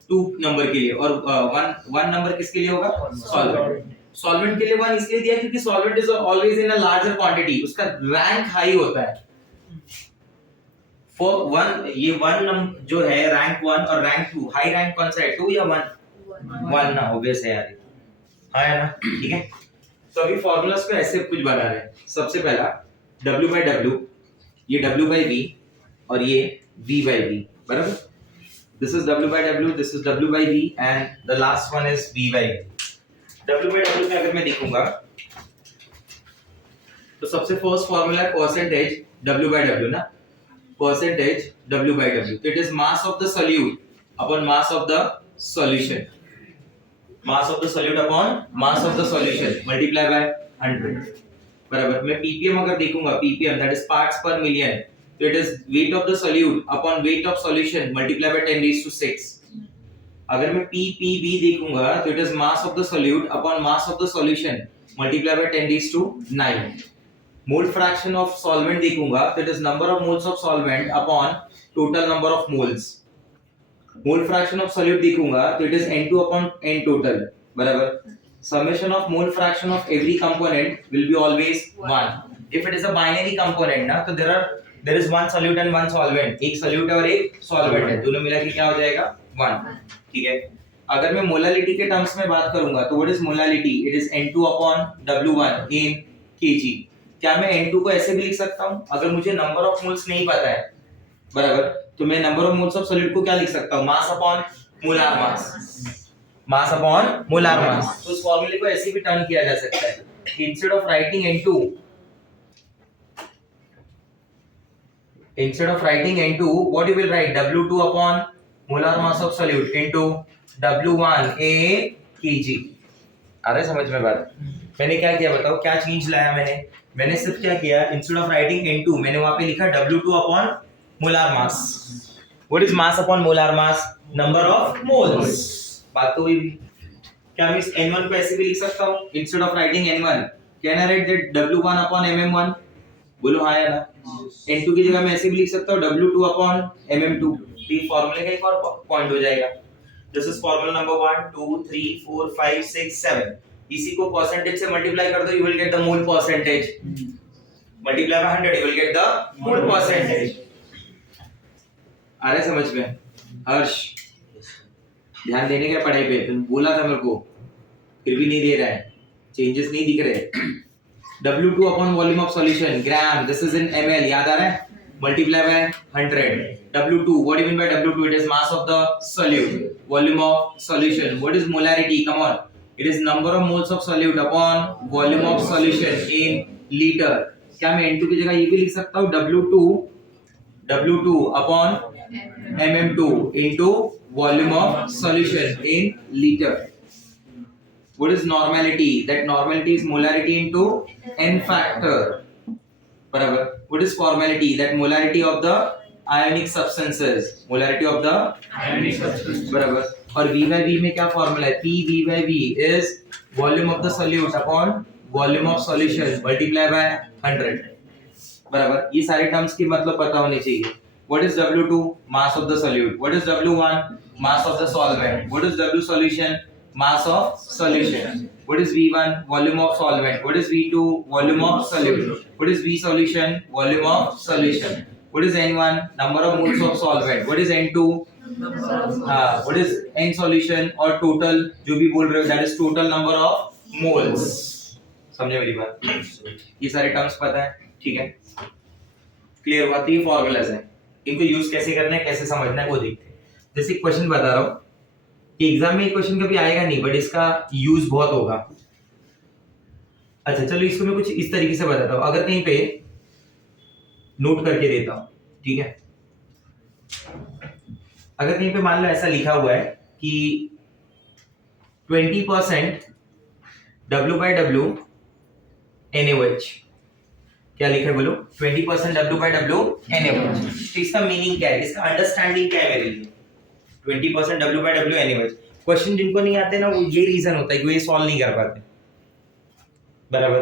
2 नंबर के लिए, और 1 नंबर किसके लिए होगा? solvent। solvent के लिए 1 इसलिए दिया क्योंकि solvent is always in a larger quantity, उसका रैंक हाई होता है। For 1 ये 1 जो है रैंक 1 और रैंक 2, हाई रैंक कौन सा है? 2 या 1? 1 ना, ऑब्वियस है यार। हाँ है ना? ठीक है। तो अभी फॉर्मूलास को ऐसे कुछ बना रहे हैं। सबसे पहला W by W, ये W by V और ये V by V, बराबर। This is W by W, this is W by V and the last one is V by V. W by W में अगर मैं देखूंगा तो सबसे फर्स्ट फॉर्मूला है परसेंटेज W by W ना, percentage W by W. It is mass of the solute upon mass of the solution, mass of the solute upon mass of the solution multiply by 100 बराबर। मैं PPM अगर देखूंगा, PPM that is parts per million, तो it is weight of the solute upon weight of solution multiply by 10 raise to 6। अगर मैं PPB देखूंगा तो it is mass of the solute upon mass of the solution multiply by 10 raise to 9। Mole fraction of solvent देखूंगा तो it is number of moles of solvent upon total number of moles. Mole fraction of solute देखूंगा तो it is N2 upon N total बराबर। Summation of mole fraction of every component will be always 1. If it is a binary component ना, तो there is one solute and one solvent, एक solute है और एक solvent है, दोनों मिला के क्या हो जाएगा 1, ठीक है। अगर मैं मोलालिटी के टर्म्स में बात करूंगा तो what is molality, it is N2 upon W1 in kg। क्या मैं N2 को ऐसे भी लिख सकता हूं, अगर मुझे नंबर ऑफ मोल्स नहीं पता है बराबर, तो मैं number of moles of solute को क्या लिख सकता हूं, mass upon molar mass, mass upon molar mass. तो उस फॉर्मूले को ऐसे भी टर्न किया जा सकता है। Instead of writing N2 what you will write, W2 upon molar mass of solute into W1 a kg। आ रहा है समझ में बात। मैंने क्या किया बताओ, क्या चेंज लाया मैंने सिर्फ क्या किया, इंस्टेड ऑफ राइटिंग N2 मैंने वहां पे लिखा W2 upon molar mass. What is mass upon molar mass, number of moles. बात तो हुई। क्या मैं इस N1 को ऐसे भी लिख सकता हूं, instead of writing N1 can I right that W1 upon MM1, बोलो हाँ या ना। N2 की जगह मैं ऐसे भी लिख सकता हूं W2 अपॉन MM2, तो ये फार्मूले का एक और पॉइंट हो जाएगा। This is formula number 1 2 3 4 5 6 7। इसी को परसेंटेज से मल्टीप्लाई कर दो, you will get the mole percentage, multiply by 100 you will get the mole percentage. आ रहा है समझ में हर्ष, ध्यान देने का पढ़ाई पे, तुम बोला था मेरे को, फिर भी नहीं दे रहा है, चेंजेस नहीं दिख रहे। W2 upon volume of solution gram, this is in ml, याद आ रहा है, multiply by 100। W2 what you mean by W2, it is mass of the solute, volume of solution. What is molarity, come on, it is number of moles of solute upon volume of solution in litre. क्या मैं N2 की जगह ये भी लिख सकता हूं, W2 upon MM2 into volume of solution in liter। What is normality? That normality is molarity into n factor बराबर। What is formality? That molarity of the ionic substances, molarity of the ionic substance बराबर। और V by V में क्या formula है, PV by V is volume of the solute upon volume of solution multiply by 100 बराबर। ये सारे terms की मतलब पता होनी चाहिए। What is W2? Mass of the solute. What is W1? Mass of the solvent. What is W solution? Mass of solution. What is V1? Volume of solvent. What is V2? Volume of solute. What is V solution? Volume of solution. What is N1? Number of moles of solvent. What is N2? What is N solution or total, जो भी बोल रहे हो, that is total number of moles। समझे मेरी बात, ये सारे टर्म्स पता है, ठीक है, क्लियर हुआ। तो ये फॉर्मूलाज हैं, इनको यूज कैसे करना है, कैसे समझना है वो देखते हैं। जैसे क्वेश्चन बता रहा हूं कि एग्जाम में ये क्वेश्चन कभी आएगा नहीं, बट इसका यूज बहुत होगा। अच्छा चलो इसको मैं कुछ इस तरीके से बताता हूं, अगर कहीं पे नोट करके देता हूं, ठीक है। अगर कहीं पे मान लो ऐसा लिखा हुआ है कि 20% W/W NaOH, क्या लिखा है बोलो, 20% W/W NaOH। तो इसका मीनिंग क्या है, इसका अंडरस्टैंडिंग क्या है मेरे लिए, 20% W/W NaOH। क्वेश्चन जिनको नहीं आते ना, वो ये रीजन होता है कि वो ये सॉल्व नहीं कर पाते बराबर।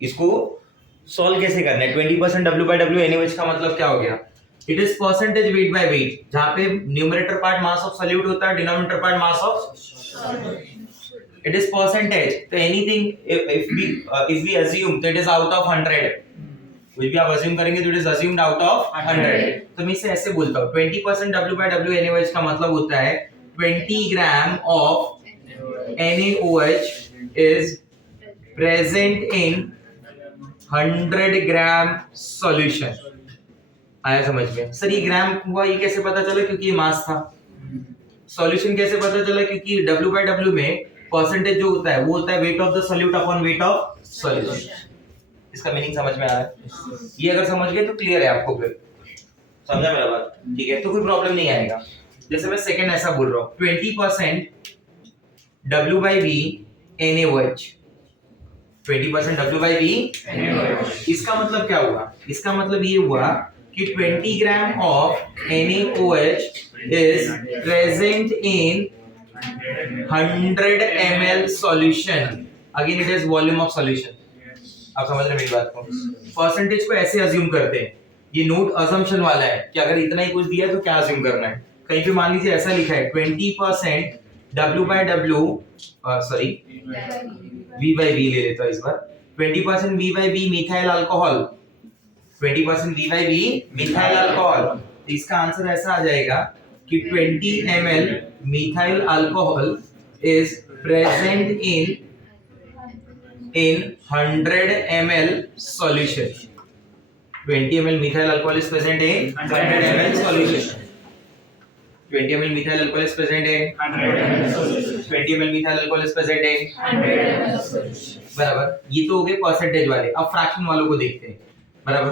इसको सॉल्व कैसे करना है, 20% W/W NaOH का मतलब क्या हो गया, it is percentage weight by weight, जहां पे numerator part mass of solute होता है, denominator part mass of, it is percentage। तो anything if we assume that it is out of 100, कुछ भी आप assume करेंगे तो it is assumed out of 100। तो मैं इसे ऐसे बोलता हूँ 20% W/W NaOH का मतलब होता है 20 ग्राम of NaOH is present in 100 gram solution। आया समझ में सर, ये ग्राम हुआ, ये कैसे पता चला, क्योंकि ये मास था। सॉल्यूशन कैसे पता चला, क्योंकि W/W में परसेंटेज जो होता है वो होता है wait of the solute upon weight of solution. इसका मीनिंग समझ में आ रहा है, ये अगर समझ गए तो क्लियर है आपको, फिर समझा मेरा बात, ठीक है, तो कोई प्रॉब्लम नहीं आएगा। जैसे मैं सेकंड ऐसा बोल रहा हूँ 20% W/V NaOH 20% W/V इसका मतलब क्या हुआ? इसका मतलब ये हुआ कि 20 gram of NaOH is present in 100 ml solution. Again it is volume of solution. आप समझ रहे हैं मेरी बात को? परसेंटेज को ऐसे अज्यूम करते हैं, ये नोट अजम्पशन वाला है कि अगर इतना ही कुछ दिया तो क्या अज्यूम करना है। कहीं पे मान लीजिए ऐसा लिखा है 20% W/W सॉरी V/V ले लेता हूं इस बार 20% V/V methyl alcohol 20% V/V methyl alcohol, तो इसका आंसर ऐसा आ जाएगा कि 20 ml methyl alcohol is present in 100 ml solution. 20 ml methyl alcohol is present in 100 ml solution. 20 ml methyl alcohol is present in 100 ml solution. 20 ml methyl alcohol is present in 100 ml solution. बराबर। ये तो हो गए percentage वाले। अब fraction वालों को देखते हैं। बराबर,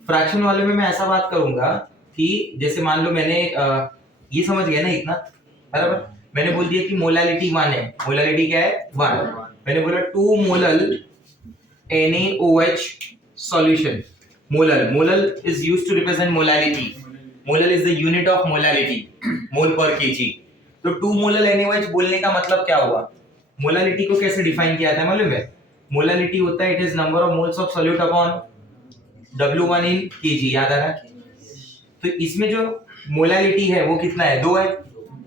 फ्रैक्शन वाले में मैं ऐसा बात करूंगा कि जैसे मान लो मैंने ये समझ गया ना इतना, बराबर। मैंने बोल दिया कि मोलालिटी 1 है। मोलालिटी क्या है? 1। मैंने बोला 2 molal NaOH solution. Molal is used to represent molality. Molal is the unit of molality, mole per kg. तो 2 मोलल NaOH बोलने का मतलब क्या हुआ? मोलालिटी को कैसे डिफाइन किया था मालूम है? मोलालिटी होता है it is number of moles of solute upon W1 in kg। याद आ रहा है? तो इसमें जो मोलालिटी है वो कितना है? 2 है।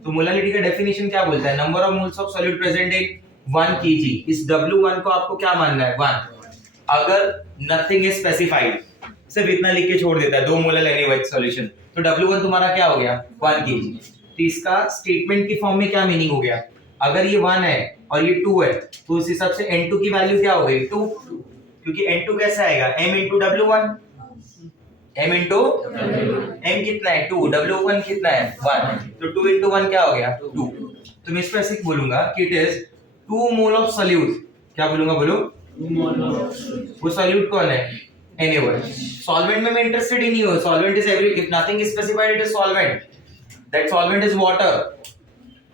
तो मोलालिटी का डेफिनेशन क्या बोलता है? Number of moles of solute present in 1 kg। इस W1 को आपको क्या मानना है? 1। अगर नथिंग इज स्पेसिफाइड, सिर्फ इतना लिख के छोड़ देता है 2 मोलल NaOH सॉल्यूशन, तो W1 तुम्हारा क्या हो गया? 1 kg। तो इसका स्टेटमेंट की फॉर्म में क्या मीनिंग हो गया? अगर ये 1 है और ये 2 है तो उस हिसाब से N2 की वैल्यू क्या हो गई? 2। क्योंकि N2 कैसे आएगा? M into W1। M into M कितना है? 2। W1 कितना है? 1। तो 2 into 1 क्या हो गया? 2। तो मैं इसको ऐसे बोलूंगा कि it is 2 mole of solute. क्या बोलूंगा? बोलो। वो सॉल्यूट कौन है? NaOH। सॉल्वेंट में मैं इंटरेस्टेड ही नहीं हूं। Solvent is every, if nothing is specified it is solvent. That solvent is water.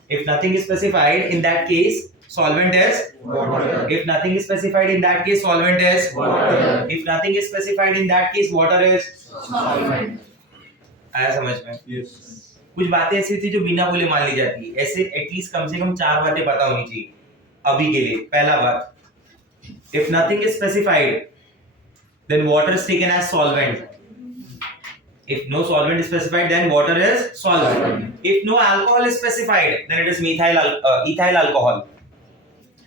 If nothing is specified, in that case, solvent is water. If nothing is specified, in that case, solvent is water. If nothing is specified, in that case, water is solvent. आया समझ में? Yes. कुछ बातें ऐसी होती है जो बिना बोले मान ली जाती है। ऐसे एटलीस्ट कम से कम 4 बातें पता होनी चाहिए अभी के लिए। पहला बात, if nothing is specified, then water is taken as solvent. If no solvent is specified, then water is solvent. If no alcohol is specified, then it is ethyl alcohol.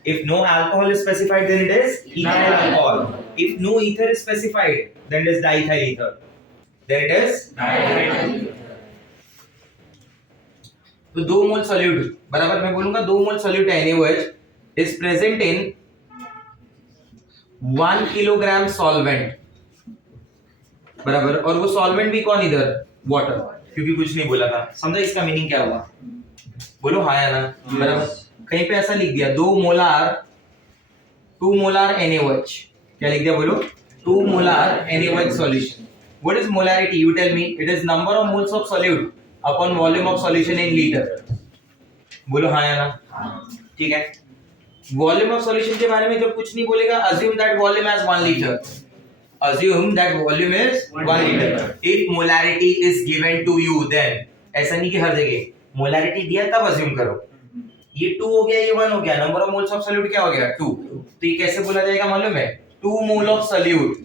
If no alcohol is specified, then it is ethyl alcohol. If no ether is specified, then it is diethyl ether. Then it is diethyl ether. तो 2 मोल solute, बराबर मैं बोलूंगा 2 मोल solute NaOH is present in 1 kilogram solvent, बराबर। और वो solvent भी कौन? इधर वाटर, क्योंकि कुछ नहीं बोला था। समझा इसका मीनिंग क्या हुआ? बोलो हाँ या ना? बराबर। कहीं पे ऐसा लिख दिया 2 मोलार NaOH। क्या लिख दिया? बोलो 2 molar NaOH solution. What is molarity? You tell me. It is number of moles of solute upon volume of solution in litre. बोलो हाँ या ना? ठीक है। वॉल्यूम ऑफ सॉल्यूशन के बारे में जब कुछ नहीं बोलेगा, assume that volume as 1 liter. Assume that volume is 1 liter. If molarity is given to you, then ऐसा नहीं कि हर जगह मोलारिटी दिया तब assume करो। ये 2 हो गया, ये 1 हो गया, number of moles of solute क्या हो गया? 2। तो ये कैसे बोला जाएगा मालूम है? 2 mole of solute,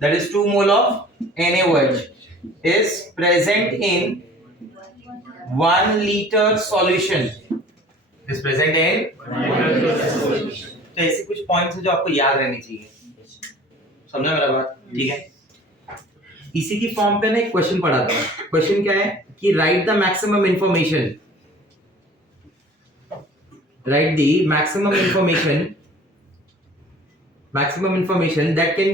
that is 2 mole of NaOH is present in 1 liter solution. Is present in 1 liter solution. तो ऐसे कुछ पॉइंट्स हैं जो आपको याद रहने चाहिए। समझा मेरा बात? ठीक है। इसी की फॉर्म पे ना एक क्वेश्चन पढ़ा था। क्वेश्चन क्या है कि right the maximum information, right the maximum information that can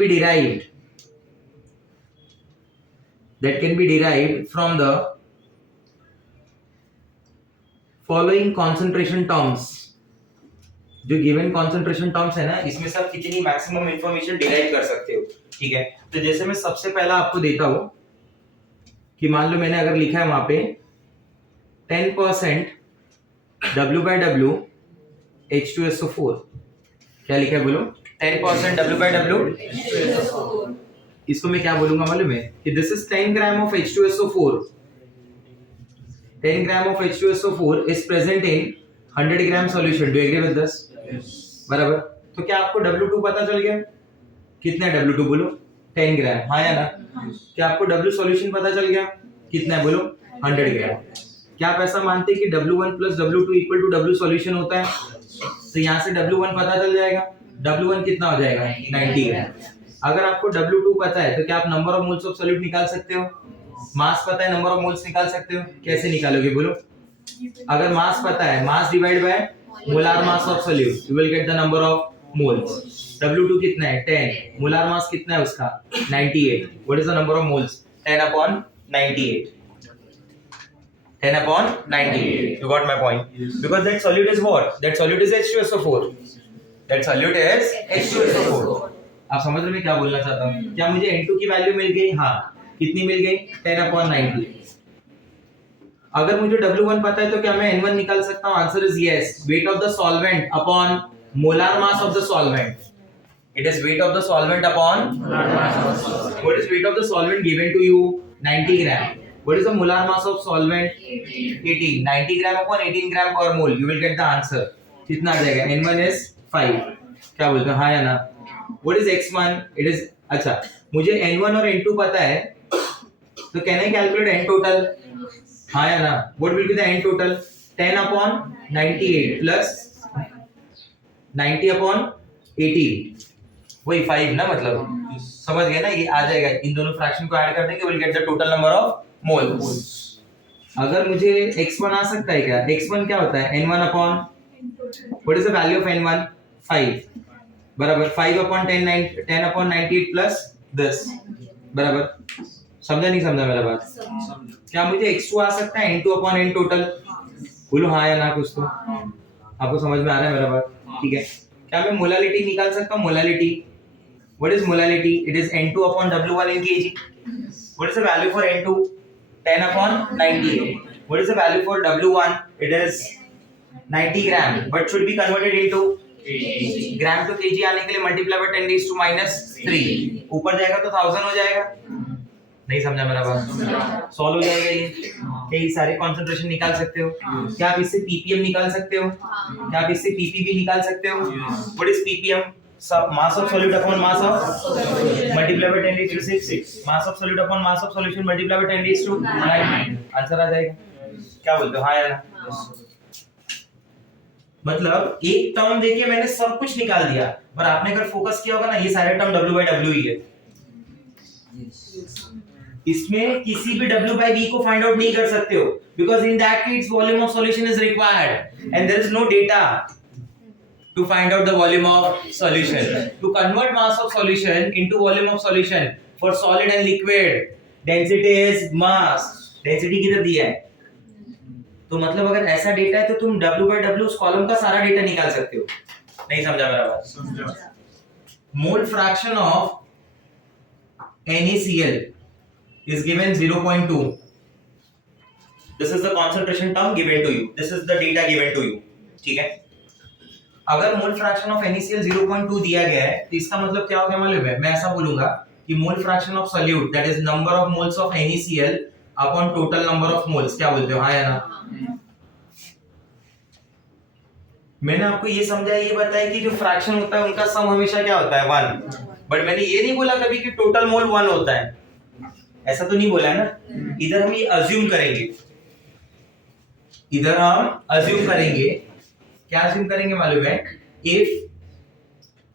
be derived from the following concentration terms. जो गिवन कॉन्सेंट्रेशन टर्म्स है ना, इसमें से आप कितनी मैक्सिमम इंफॉर्मेशन डिराइव कर सकते हो। ठीक है। तो जैसे मैं सबसे पहला आपको देता हूं कि मान लो मैंने अगर लिखा है वहां पे 10% W/W H2SO4, क्या लिखा है बोलो? 10% W/W, इसको मैं क्या बोलूंगा मालूम है कि this is 10 gram of H2SO4. 10 gram of H2SO4 is present in 100 gram solution. Do agree with this? बराबर. तो क्या आपको W2 पता चल गया? कितना है W2 बोलो? 10 ग्राम. हाँ या ना? क्या आपको W सॉल्यूशन पता चल गया? कितना है बोलो? 100 ग्राम. क्या आप ऐसा मानते हैं कि W1 plus W2 equal to W solution होता है? तो यहाँ से W1 पता चल जाएगा. W1 कितना हो जाएगा? 90 ग्राम. अगर आपको W2 पता है तो क्या आप number of moles of solute निकाल सकते हो? मास पता है, नंबर ऑफ मोल्स निकाल सकते हो? कैसे निकालोगे बोलो? अगर मास पता है, mass divide by molar mass of solute, you will get the number of moles. W2 कितना है? 10. मोलार मास कितना है उसका? 98. What is the number of moles? 10/98. 10/98. You got my point? Because that solute is what? That solute is H2SO4. That solute is H2SO4. आप समझ रहे हैं मैं क्या बोलना चाहता हूँ? क्या मुझे N2 की वैल्यू मिल गई? हाँ. कितनी मिल गई? 10/90. अगर मुझे W1 पता है तो क्या मैं N1 निकाल सकता हूँ? Answer is yes. Wait of the solvent upon molar mass of the solvent. It is weight of the solvent upon. What is weight of the solvent given to you? 90 gram. What is the molar mass of solvent? 18. 90 gram upon 18 gram per mole. You will get the answer. कितना आ जाएगा? N1 is 5. क्या बोलते हो? हाँ या ना? What is X1? It is अच्छा. मुझे N1 और N2 पता है. तो can I calculate N total? हाँ या ना? What will be the N total? 10/98 plus 90/18. वही 5 ना, मतलब समझ गए ना? ये आ जाएगा. इन दोनों फ्रैक्शन को ऐड कर देंगे, will get the total number of moles. अगर मुझे x1 आ सकता है क्या? x1 क्या होता है? N1/, what is the value of N1? 5. बराबर 5/10/98 प्लस 10. बराबर. समझा नहीं समझा मेरा बात? क्या मुझे x2 आ सकता है? N2/N total. बोलो हाँ या ना कुछ तो. आपको समझ में आ रहा है मेरा बात? ठीक है. क्या मैं मोलालिटी निकाल सकता हूँ? Molality. What is molality? It is N2/W1 in kg. What is the value for N2? 10/98. What is the value for W1? It is 90 gram, but should be converted into gram to kg. आने के लिए multiply by 10⁻³ ऊपर जाएगा तो 1000 हो जाएगा. नहीं समझा मेरा बात? सॉल्व हो जाएगा ये. कई सारे कंसंट्रेशन निकाल सकते हो. क्या आप इससे ppm निकाल सकते हो? क्या आप इससे pp भी निकाल सकते हो? What is ppm? Mass of solute upon mass of multiply by 10⁻⁶. Mass of solute upon mass of solution multiply by 10⁻⁹. Answer आ जाएगा. क्या बोलते हो? हाँ या ना? मतलब एक टर्म देके मैंने सब कुछ निकाल दिया, पर आपने अगर फोकस किया होगा ना, ये सारे टर्म W/W ही है. इसमें किसी भी W/V को फाइंड आउट नहीं कर सकते हो, because in that case volume of solution is required and there is no data to find out the volume of solution. To convert mass of solution into volume of solution for solid and liquid, density is mass. Density किधर दिया है? तो मतलब अगर ऐसा data है तो तुम W/W उस कॉलम का सारा डेटा निकाल सकते हो. नहीं समझा मेरा बात? समझा. मोल fraction of NaCl is given 0.2. This is the concentration term given to you. This is the data given to you. ठीक है? अगर मोल फ्रैक्शन ऑफ NaCl 0.2 दिया गया है तो इसका मतलब क्या होगा मालूम है? मैं ऐसा बोलूंगा कि मोल fraction of solute that is number of moles of NaCl upon total number of moles. क्या बोलते हो? हाँ या ना? मैंने आपको ये समझाया, ये बताया कि जो फ्रैक्शन होता है उनका सम हमेशा क्या होता है? 1. बट मैंने ये नहीं बोला कभी कि टोटल मोल 1 होता है. ऐसा तो नहीं बोला है ना? इधर हम ये अज्यूम करेंगे. इधर हम अज्यूम करेंगे. क्या अज्यूम करेंगे मालूम है? If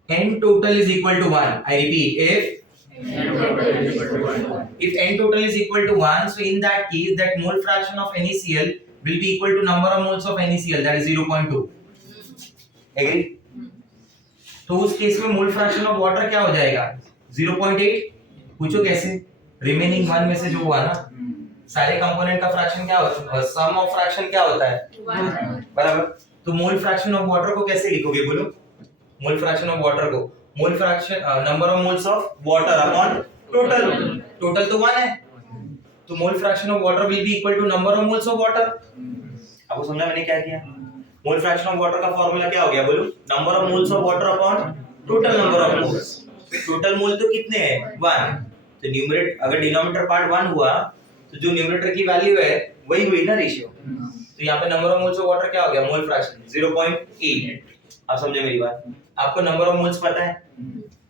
n total is equal to 1, I repeat, if n total is equal to 1, so in that case that mole fraction of NaCl will be equal to number of moles of NaCl, that is 0.2. Agree? तो उस case में मोल fraction of water क्या हो जाएगा? 0.8. पूछो कैसे? Remaining 1 में से जो हुआ ना, सारे कंपोनेंट का फ्रैक्शन क्या होता है? सम ऑफ फ्रैक्शन क्या होता है? 1. बराबर. तो मोल फ्रैक्शन ऑफ वाटर को कैसे लिखोगे बोलो? मोल फ्रैक्शन ऑफ वाटर को mole fraction number of moles of water upon total. Total तो 1 है, तो mole fraction of water will be equal to number of moles of water. आपको समझा मैंने क्या किया? मोल फ्रैक्शन ऑफ वाटर का फॉर्मूला क्या हो गया बोलो? Number of moles of water upon total number of moles. Total mole तो कितने हैं? 1। तो न्यूमरेटर अगर डिनोमिनेटर पार्ट 1 हुआ तो जो न्यूमरेटर की वैल्यू है वही हुई ना रेशियो। तो यहाँ पे number of moles of water क्या हो गया? Mole fraction 0.8। आप समझे मेरी बात? आपको नंबर ऑफ मोल्स पता है?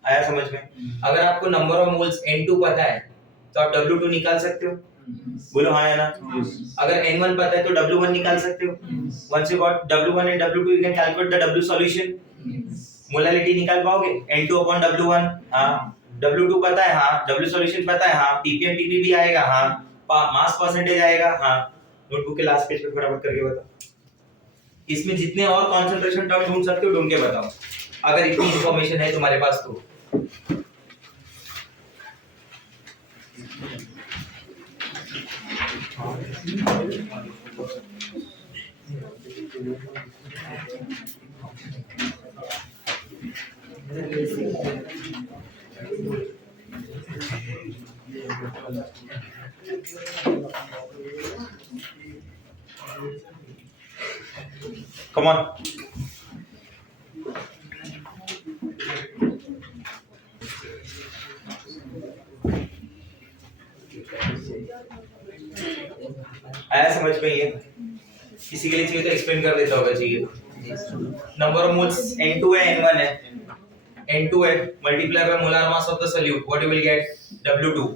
आया समझ में? अगर आपको नंबर ऑफ मोल्स N2 पता है तो आप W2 निकाल सकते हो। बोलो हाँ या ना? अगर N1 पता है तो W1 निकाल सकते हो। Once you got W1 and W2 you can calculate the W solution। Molality निकाल पाओगे? N2 upon W1। हाँ। W2 पता है? हाँ। W solution पता है? हाँ। TPM TP भी आएगा? हाँ। मास परसेंटेज आएगा? हाँ। नोटबुक के लास्ट पेज पे फटाफट करके बताओ। इसमें जितने और कंसंट्रेशन टर्म ढूंढ सकते हो ढूंढ के बताओ, अगर इतनी इंफॉर्मेशन है तुम्हारे पास तो। Come on. आया समझ में? ये किसी के लिए चाहिए तो एक्सप्लेन कर देता होगा चाहिए। नंबर ऑफ मोल्स N2 है N1 है। N2 है multiply by molar mass of the solute, what you will gate? W2।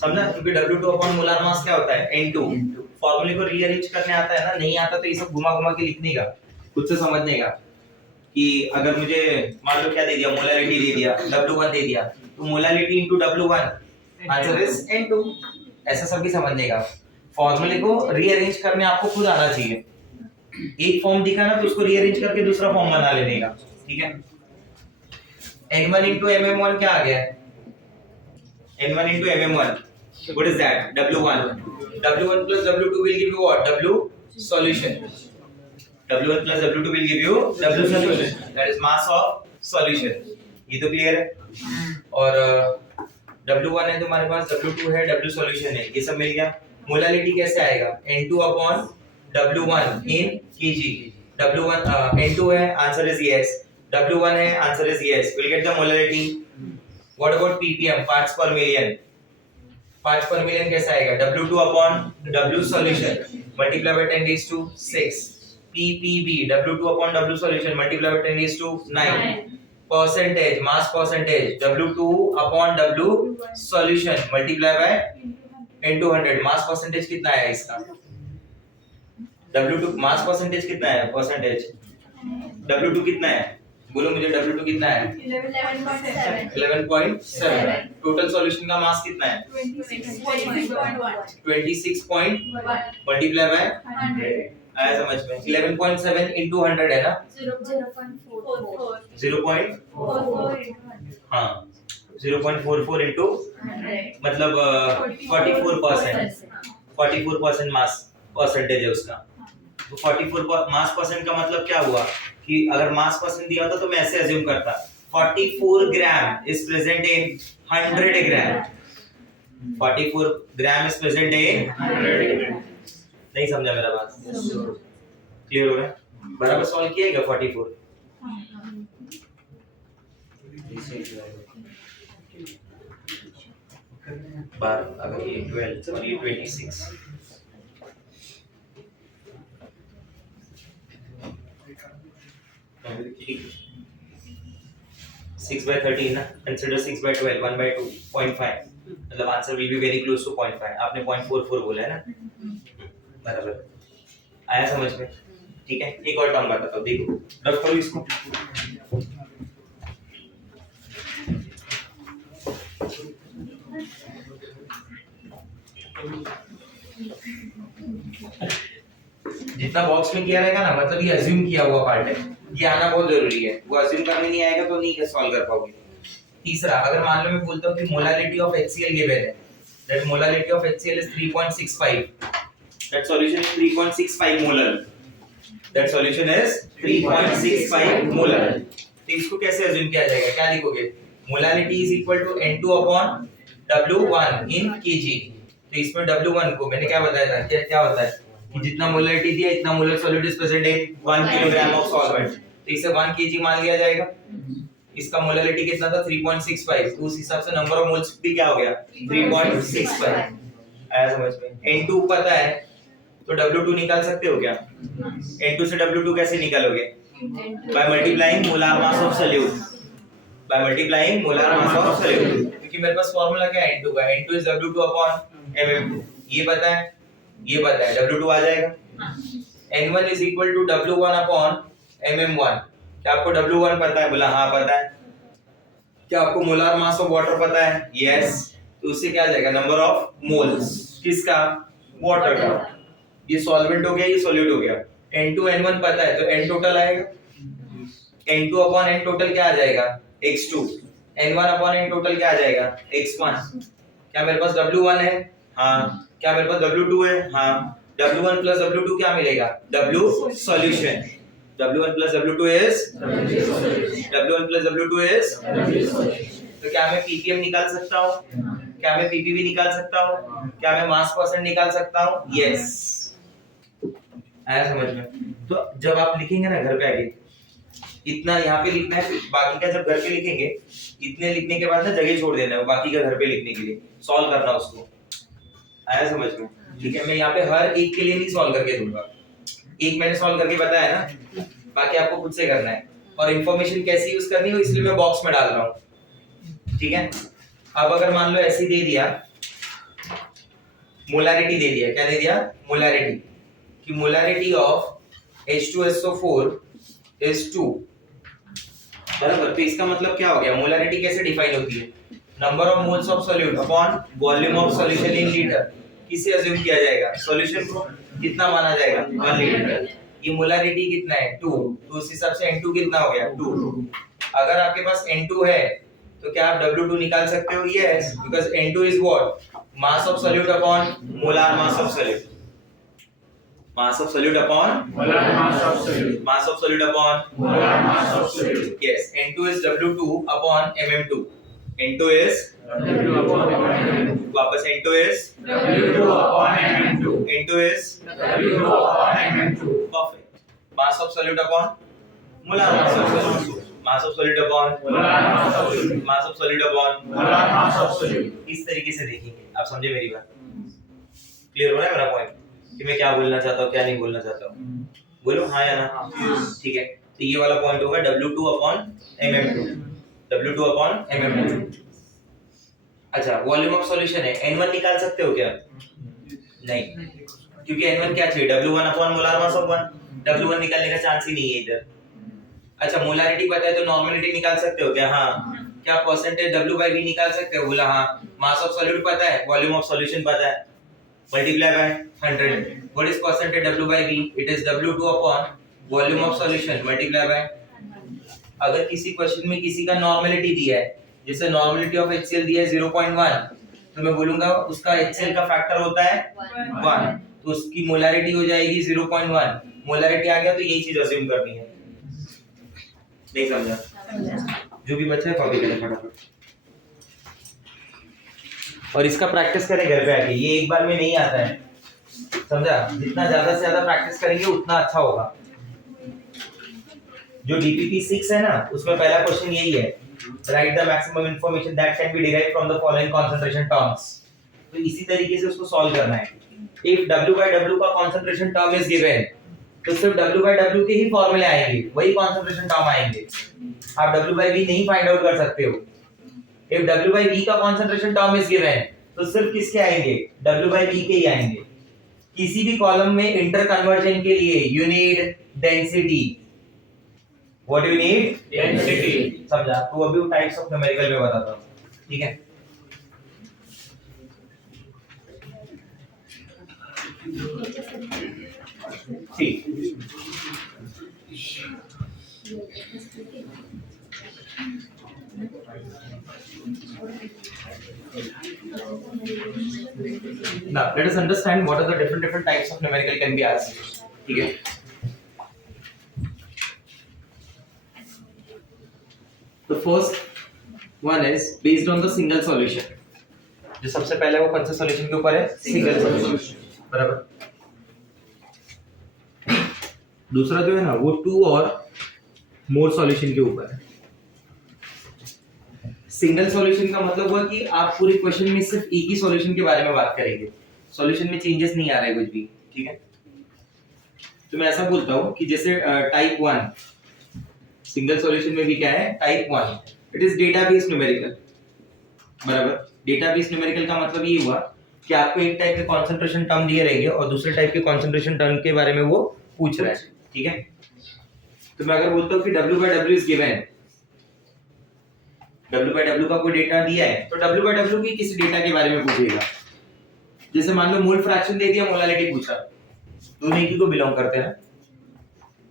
समझा? क्योंकि W2 अपॉन मोलार मास क्या होता है? N2। फॉर्मूले को रीअरेंज करने आता है ना? नहीं आता तो ये सब घुमा घुमा के लिखने का, खुद से समझने का। कि अगर मुझे मान लो क्या दे दिया? मोलारिटी दे दिया, W1 दे दिया, तो molarity into W1 answer is N2। ऐसा सब भी समझने का। फॉर्मूले को रीअरेंज करने आपको खुद आना चाहिए। एक फॉर्म दिखा ना तो उसको रीअरेंज करके दूसरा फॉर्म बना लेने का, ठीक है? N1 into MM1 क्या आ गया? N1 into MM1, what is that? W1। W1 plus W2 will give you what? W solution। W1 plus W2 will give you W solution, that is mass of solution। ये तो clear है? और W1 है तुम्हारे पास, W2 है, W solution है, ये सब मिल गया। मोलालिटी कैसे आएगा? N2 upon W1 in kg। W1 N2 है, आंसर इज yes। W1 है, answer is yes। We'll get the molarity। What about ppm, parts per million? Parts per million कैसा आएगा? W2 upon W solution multiply by 10 raised to 6। ppb W2 upon W solution multiply by 10 raised to 9। Percentage, mass percentage W2 upon W solution multiply by into 100। Mass percentage कितना है इसका? W2 mass percentage कितना है? Percentage W2 कितना है? बोलो मुझे W2 कितना है? 11.7। टोटल सॉल्यूशन का मास कितना है? 26 मल्टीप्लाई बाय 100। आया समझ में? 11.7 into 100 है ना? 0.44। हाँ 0.44 into 100 मतलब 44%। 44% मास परसेंटेज है उसका। तो 44 मास परसेंट का मतलब क्या हुआ कि अगर मास परसेंट दिया होता तो मैं ऐसे अज्यूम करता 44 gram is present in 100 gram. 44 gram is present इन 100। नहीं समझा मेरा बात? क्लियर हो रहा है? बराबर सॉल्व किएगा 44। अगर ये 12 और ये 26 6/13 ना, consider 6/12, 1/2, 0.5, मतलब answer will be very close to 0.5। आपने 0.44 बोला है ना? बराबर आया समझ में? ठीक है, एक और टर्म बताता हूँ, देखो रख करो इसको। जितना बॉक्स में किया रहेगा ना, मतलब ये अज्यूम किया हुआ पार्ट है, ये आना बहुत जरूरी है। वो अज्यूम करने नहीं आएगा तो नहीं सॉल्व कर पाओगे। तीसरा, अगर मान लो मैं बोलता हूँ कि मोलालिटी ऑफ HCl गिवन है, that molality of HCl is 3.65, that solution is 3.65 molar, that solution is 3.65 molar. तो इसको कैसे अज्यूम किया जाएगा? क्या लिखोगे? Molality is equal to N2 upon W1 in kg। तो इसमें W1 को मैंने क्या बताया था, क्या होता है? कि जितना मोलरिटी दिया इतना molar solute is present in 1 kilogram of solvent, तो इसे 1 kg मान लिया जाएगा। इसका मोलरिटी कितना था 3.65, तो उस हिसाब से नंबर ऑफ मोल्स भी क्या हो गया 3.65। आया समझ में? N2 पता है तो W2 निकाल सकते हो क्या? N2 से W2 कैसे निकालोगे? By multiplying molar mass of solute, by multiplying molar mass of solute, क्योंकि मेरे पास फार्मूला क्या है N2 का, N2 is W2 upon MM2, ये पता है, ये पता है, W2 आ जाएगा। N1 is equal to W1 upon MM1, क्या आपको W1 पता है? बोला हाँ पता है। क्या आपको मोलार मास ऑफ वाटर पता है? यस, तो उससे क्या आ जाएगा नंबर ऑफ मोल्स किसका? वाटर का। ये सॉल्वेंट हो गया, ये सॉल्यूट हो गया। N2 N1 पता है तो N टोटल आएगा, N2 अपॉन N टोटल क्या आ जाएगा X2, N1 upon N total क्या आ जाएगा X1। क्या मेरे पास W1 है? हाँ। क्या मेरे पास W2 है? हाँ। W1 प्लस W2 क्या मिलेगा? W solution. W1 plus W2 is W1 plus W2 is तो क्या मैं ppm निकाल सकता हूँ? क्या मैं ppb निकाल सकता हूँ? क्या मैं मास परसेंट निकाल सकता हूँ? यस। आया समझ में? तो जब आप लिखेंगे ना घर पे आके, इतना यहाँ पे लिखना है, बाकी का जब घर पे लिखेंगे, इतने लिखने के बाद ना जगह छोड़ देना है बाकी का घर पे लिखने के लिए, सॉल्व करना उसको। आया समझ में? ठीक है, मैं यहाँ पे हर एक के लिए नहीं सॉल्व करके दूंगा, एक मैंने सॉल्व करके बताया ना, बाकी आपको खुद से करना है। और इंफॉर्मेशन कैसी यूज करनी हो इसलिए मैं बॉक्स में डाल रहा हूँ, ठीक है। अब अगर मान लो ऐसे दे दिया, मोलारिटी दे दिया, क्या दे दिया? मोलारिटी, कि मोलारिटी ऑफ H2SO4 is 2, बराबर। तो इसका मतलब क्या हो गया? मोलारिटी कैसे डिफाइन होती है? Number of moles of solute upon volume of solution in litre. किसे अज्यूम किया जाएगा? सॉल्यूशन को कितना माना जाएगा? 1 लीटर। ये मोलारिटी कितना है? 2, तो उस हिसाब से N2 कितना हो गया? 2। अगर आपके पास N2 है तो क्या आप W2 निकाल सकते हो? Yes, because N2 is what? Mass of solute upon molar mass of solute. Mass of solute upon molar mass of solute, mass of solute upon molar mass of solute. Yes, N2 is W2 upon MM2, N2 is W2 upon MM2, वापस N2 is W2 upon MM2, N2 is W2 upon MM2, perfect। mass of solute upon molar mass of solute, mass of solute upon molar mass of solute, mass of solute upon molar mass of solute. इस तरीके से देखेंगे। आप समझे मेरी बात? Clear हो रहा है मेरा पॉइंट कि मैं क्या बोलना चाहता हूँ, क्या नहीं बोलना चाहता हूँ? बोलो हाँ या ना। ठीक है, तो ये वाला पॉइंट होगा W2 upon MM2, W2 upon MM2। अच्छा, वॉल्यूम ऑफ सॉल्यूशन है, N1 निकाल सकते हो क्या? नहीं, क्योंकि N1 क्या चाहिए? W1 upon molar mass of 1, W1 निकालने का चांस ही नहीं है इधर। अच्छा, मोलारिटी पता है तो नॉर्मलिटी निकाल सकते हो क्या? हाँ। क्या परसेंटेज W/V निकाल सकते हो? बोला हाँ। मास ऑफ सॉल्यूट पता है, वॉल्यूम ऑफ सॉल्यूशन पता है, multiply by 100। What is percentage W/V? It is W2 upon volume of solution multiply bye. अगर किसी क्वेश्चन में किसी का नॉर्मलिटी दिया है, जैसे नॉर्मलिटी ऑफ HCl दिया है 0.1, तो मैं बोलूंगा उसका HCl का फैक्टर होता है 1, तो उसकी मोलारिटी हो जाएगी 0.1। मोलारिटी आ गया तो यही चीज अज्यूम करनी है। नहीं समझा? जो भी बच्चा है कॉपी करें फटाफट, और इसका प्रैक्टिस करें घर पे आके। ये एक बार में नहीं आता है, समझा? जितना ज्यादा से ज्यादा प्रैक्टिस करेंगे उतना अच्छा होगा। जो DPP 6 है ना, उसमें पहला क्वेश्चन यही है, right the maximum information that can be derived from the following concentration terms. तो इसी तरीके से उसको सॉल्व करना है। इफ W/W का कंसंट्रेशन टर्म इज गिवन, तो सिर्फ W/W के ही फॉर्मूले आएंगे, वही कंसंट्रेशन टर्म आएंगे। आप W/V नहीं फाइंड आउट कर सकते हो। इफ W/V का कंसंट्रेशन टर्म इज गिवन, तो सिर्फ किसके आएंगे? W/V के ही आएंगे। किसी भी कॉलम में इंटर कन्वर्जन के लिए you need density. What you need? Density. समझा? तो अभी टाइप्स ऑफ न्यूमेरिकल में बताता हूं, ठीक है? ठीक, now let us understand what are the different types of numerical can be asked, ठीक है? The first one is based on the single solution. जो सबसे पहले वो कौन से सॉल्यूशन के ऊपर है? सिंगल सॉल्यूशन, बराबर। दूसरा जो है ना वो 2 और मोर सॉल्यूशन के ऊपर है। सिंगल सॉल्यूशन का मतलब हुआ कि आप पूरे क्वेश्चन में सिर्फ एक ही सॉल्यूशन के बारे में बात करेंगे, सॉल्यूशन में चेंजेस नहीं आ रहा है कुछ भी, ठीक है। तो मैं ऐसा बोलता हूँ कि जैसे टाइप 1 सिंगल सॉल्यूशन में भी क्या है, type 1 it is database numerical, बराबर। डेटाबेस न्यूमेरिकल का मतलब ये हुआ कि आपको एक टाइप के कंसंट्रेशन टर्म दिए रहेंगे और दूसरे टाइप के कंसंट्रेशन टर्म के बारे में वो पूछ रहा है, ठीक है। तो मैं अगर बोलता हूँ कि W/W इज गिवन, W/W का कोई डेटा दिया है तो W/W की किसी डेटा के बारे में पूछेगा। जैसे मान लो मोल फ्रैक्शन दे दिया, मोलालिटी पूछा, दोनों एक ही को बिलोंग करते हैं,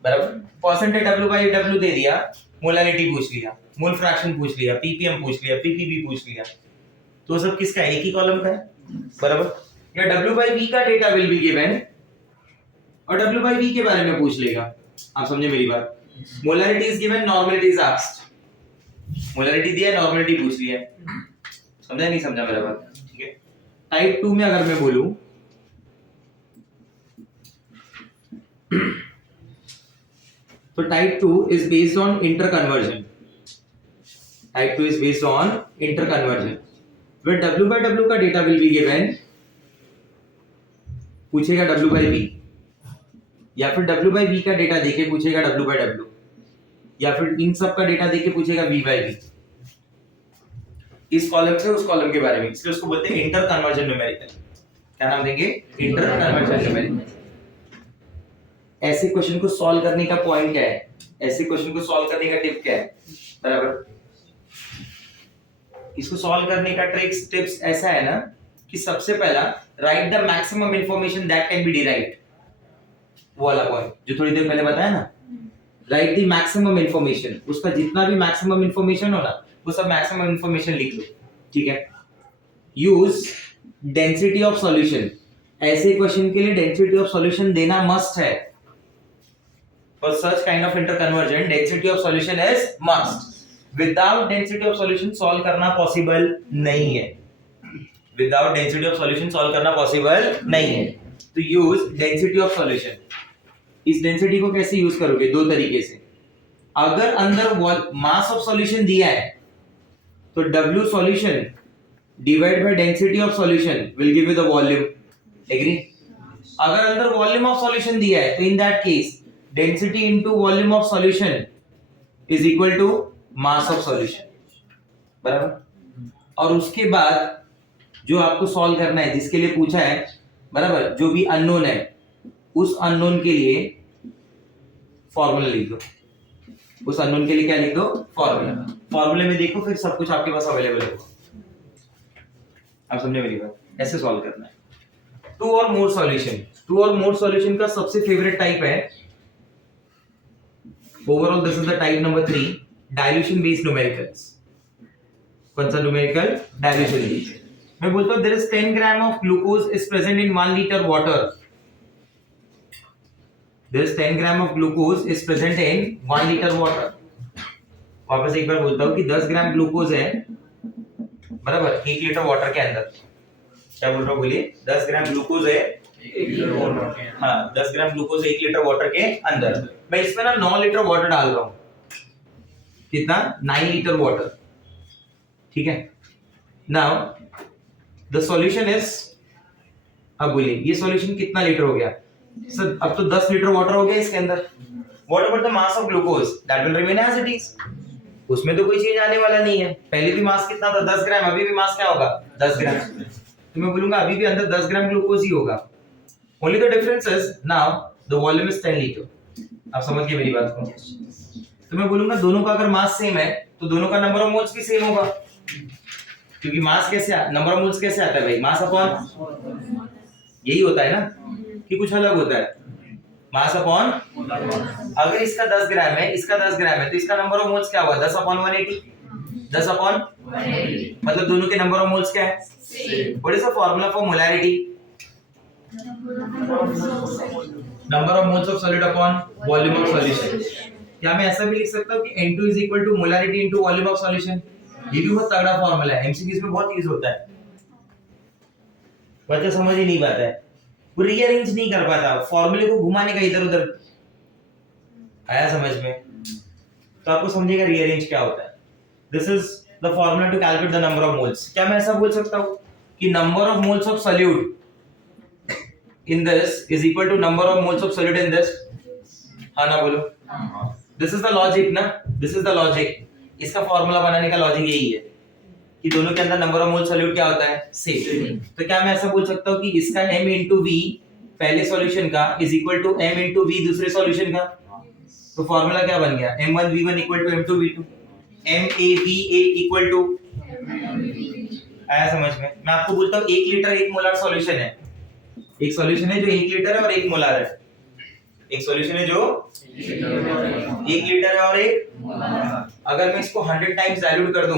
बराबर। परसेंटेज W/W दे दिया, मोलालिटी पूछ लिया, मोल फ्रैक्शन पूछ लिया, ppm पूछ लिया, ppb पूछ लिया, तो सब किसका है, एक ही कॉलम का है, बराबर। या W/V का डेटा विल बी गिवन और W/V के बारे में पूछ लेगा। आप समझे मेरी बात। Molarity is given, normality is asked. Molarity दिया, नॉर्मलिटी पूछ लिया, समझा नहीं समझा मेरा बात, ठीक है। टाइप 2 में अगर मैं बोलूं तो type 2 is based on interconversion. Type 2 is based on interconversion where W/W का डेटा विल बी गिवन, पूछेगा W/V, या फिर W/V का डेटा देके पूछेगा W/W, या फिर इन सब का डेटा देके पूछेगा V/V, इस कॉलम से उस कॉलम के बारे में, इसलिए उसको बोलते हैं इंटर कन्वर्जन न्यूमेरिकल। क्या नाम देंगे, इंटर कन्वर्जन न्यूमेरिकल। ऐसे क्वेश्चन को सॉल्व करने का पॉइंट क्या है, ऐसे क्वेश्चन को सॉल्व करने का टिप क्या है, बराबर। इसको सॉल्व करने का टिप्स ऐसा है ना कि सबसे पहला right the maximum information that can be derived, वो वाला पॉइंट जो थोड़ी देर पहले बताया ना, राइट द मैक्सिमम इंफॉर्मेशन, उसका जितना भी मैक्सिमम इंफॉर्मेशन हो ना वो सब मैक्सिमम इंफॉर्मेशन लिख लो, ठीक है। यूज डेंसिटी ऑफ सॉल्यूशन, ऐसे क्वेश्चन के लिए डेंसिटी ऑफ सॉल्यूशन देना मस्ट है। For such kind of interconversion density of solution is must. Without density of solution solve करना पॉसिबल नहीं है, without density of solution solve करना पॉसिबल नहीं है। तो यूज डेंसिटी ऑफ सॉल्यूशन। इस डेंसिटी को कैसे यूज करोगे, दो तरीके से। अगर अंदर मास ऑफ सॉल्यूशन दिया है तो W solution divide by density of solution will give you the volume, agree. अगर अंदर वॉल्यूम ऑफ सॉल्यूशन दिया है तो in that case density into volume of solution is equal to mass of solution, बराबर। और उसके बाद जो आपको सॉल्व करना है, जिसके लिए पूछा है, बराबर, जो भी अननोन है उस अननोन के लिए फॉर्मूला लिख दो, उस अननोन के लिए क्या लिख दो, फॉर्मूला। फॉर्मूले में देखो फिर सब कुछ आपके पास अवेलेबल होगा। आप समझे मेरी बात, ऐसे सॉल्व करना है। 2 और मोर सॉल्यूशन, 2 और मोर सॉल्यूशन का सबसे फेवरेट टाइप है, overall this is the type number 3, dilution based numericals. कौन सा न्यूमेरिकल, डाइल्यूशन बेस्ड। मैं बोलता हूं there is 10 gram of glucose is present in 1 litre water. There is 10 gram of glucose is present in 1 litre water. वापस एक बार बोलता हूँ कि 10 ग्राम ग्लूकोज है, बराबर, 1 लीटर वाटर के अंदर। क्या बोल रहा हूँ, बोलिए। 10 ग्राम ग्लूकोज है 1 लीटर वाटर, हाँ 10 ग्राम ग्लूकोज 1 लीटर वाटर के अंदर। मैं इसमें ना 9 लीटर वाटर डाल रहा हूँ, कितना, 9 लीटर वाटर, ठीक है। नाउ द सॉल्यूशन इज, अब बोलिए ये सॉल्यूशन कितना लीटर हो गया सर, अब तो 10 लीटर वाटर हो गया इसके अंदर। What about the mass of glucose, that will remain as it is, उसमें तो कोई चेंज आने वाला नहीं है। पहले भी मास कितना था, 10 ग्राम, अभी भी मास क्या होगा, 10 ग्राम। तो मैं बोलूंगा अभी भी अंदर 10 ग्राम ग्लूकोज ही होगा। Only the difference is now the volume is 10 litre. आप समझ गए मेरी बात को। तो मैं बोलूंगा दोनों का अगर मास सेम है तो दोनों का नंबर ऑफ मोल्स भी सेम होगा, क्योंकि मास कैसे, नंबर ऑफ मोल्स कैसे आता है भाई, मास अपॉन, यही होता है ना कि कुछ अलग होता है, मास अपॉन। अगर इसका 10 ग्राम है, इसका 10 ग्राम है, तो इसका नंबर ऑफ मोल्स क्या हुआ, 10 अपॉन 180, 10 अपॉन 180, मतलब दोनों के नंबर ऑफ मोल्स क्या है, what is the formula for molarity, number of moles of solid upon volume of solution. क्या मैं ऐसा भी लिख सकता हूं कि N2 is equal to molarity into volume of solution. ये भी बहुत तगड़ा फार्मूला है, एमसीक्यूज में बहुत यूज होता है, बच्चा समझ ही नहीं पाता है, वो रीअरेंज नहीं कर पाता, फार्मूले को घुमाने का इधर उधर आया समझ में? तो आपको समझेगा रीअरेंज क्या होता है. This is the formula to calculate the number of moles. क्या मैं ऐसा बोल सकता हूँ कि number of moles of solute in this is equal to number of moles of solute in this? हाँ ना बोलो. This is the logic ना. This is the logic. इसका फॉर्मूला बनाने का लॉजिक यही है कि दोनों के अंदर नंबर ऑफ मोल सॉल्यूट क्या होता है? सेम. तो क्या मैं ऐसा बोल सकता हूँ कि इसका m into v पहले सॉल्यूशन का is equal to m into v दूसरे सॉल्यूशन का? तो फॉर्मूला क्या बन गया? m1v1 equal to m2v2. MAVA equal to आया समझ में? मैं आपको बोलता हूँ 1 लीटर 1 मोलार सॉल्यूशन है. एक सॉल्यूशन है जो 1 लीटर है और 1 मोलार है. एक सॉल्यूशन है जो 1 लीटर है और 1 मोलार. अगर मैं इसको 100 टाइम्स डाइल्यूट कर दूं,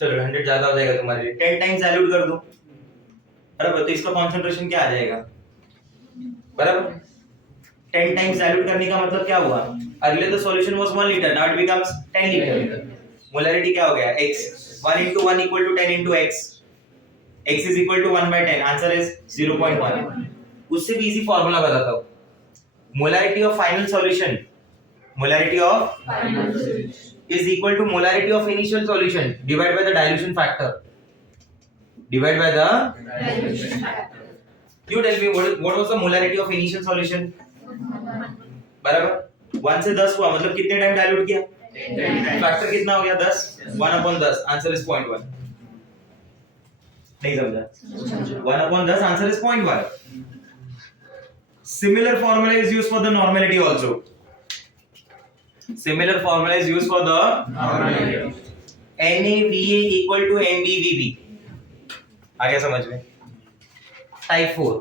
चलो 100 ज्यादा हो जाएगा तुम्हारे लिए, 10 टाइम्स डाइल्यूट कर दूं, बराबर, तो इसका कंसंट्रेशन क्या आ जाएगा? बराबर, 10 टाइम्स डाइल्यूट करने का मतलब क्या हुआ? अगले तो solution was 1 litre, now it becomes 10 litre. Molarity क्या हो गया? x. 1 into 1 equal to 10 into x. x is equal to 1 by 10. Answer is 0.1. उससे भी इजी फॉर्मूला बताता हूँ. Molarity of final solution. Molarity of is equal to molarity of initial solution divided by the dilution factor. Divided by the dilution factor. You tell me what was the molarity of initial solution? बराबर. 1 से 10 हुआ मतलब कितने time dilute किया? Factor कितना हो गया? 10. 1/10. Answer is 0.1. नहीं समझा? 1/10 answer is 0.1. Similar formula is used for the normality also. Similar formula is used for the normality. NAVA equal to MBVB. आ गया समझ में? Type 4.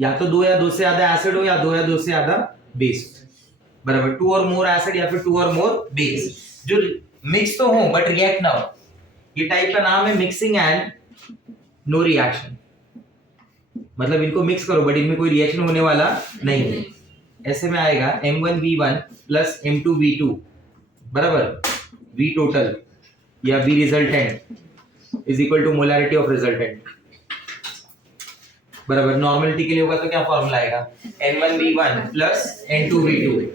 या तो 2 या 2 से ज्यादा एसिड हो या 2 या 2 से ज्यादा बेस. बराबर, 2 और मोर एसिड या फिर 2 और मोर बेस जो मिक्स तो हो बट रिएक्ट ना हो. ये टाइप का नाम है मिक्सिंग एंड नो रिएक्शन. मतलब इनको मिक्स करो बट इनमें कोई रिएक्शन होने वाला नहीं है. ऐसे में आएगा M1V1 प्लस M2V2 बराबर V टोटल या V resultant is equal to molarity of resultant. बराबर, नॉर्मलिटी के लिए होगा तो क्या फॉर्मूला आएगा? N1V1 plus N2V2.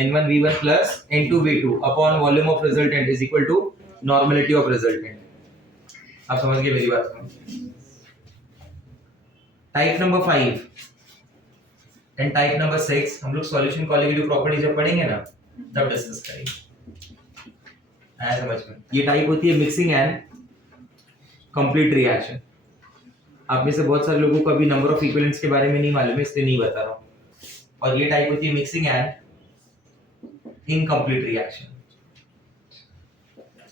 N1V1 plus N2V2 upon volume of resultant is equal to normality of resultant. आप समझ गए मेरी बात को? Type number 5 and type number 6 हम लोग सॉल्यूशन कोलिगेटिव प्रॉपर्टी जब पढ़ेंगे ना तब डिस्कस करेंगे. आया समझ में? ये टाइप होती है मिक्सिंग एंड कंप्लीट रिएक्शन. आप में से बहुत सारे लोगों को अभी नंबर ऑफ इक्विवेलेंट्स के बारे में नहीं मालूम है इसलिए नहीं बता रहा हूँ. और ये टाइप होती है मिक्सिंग एंड इनकम्प्लीट रिएक्शन.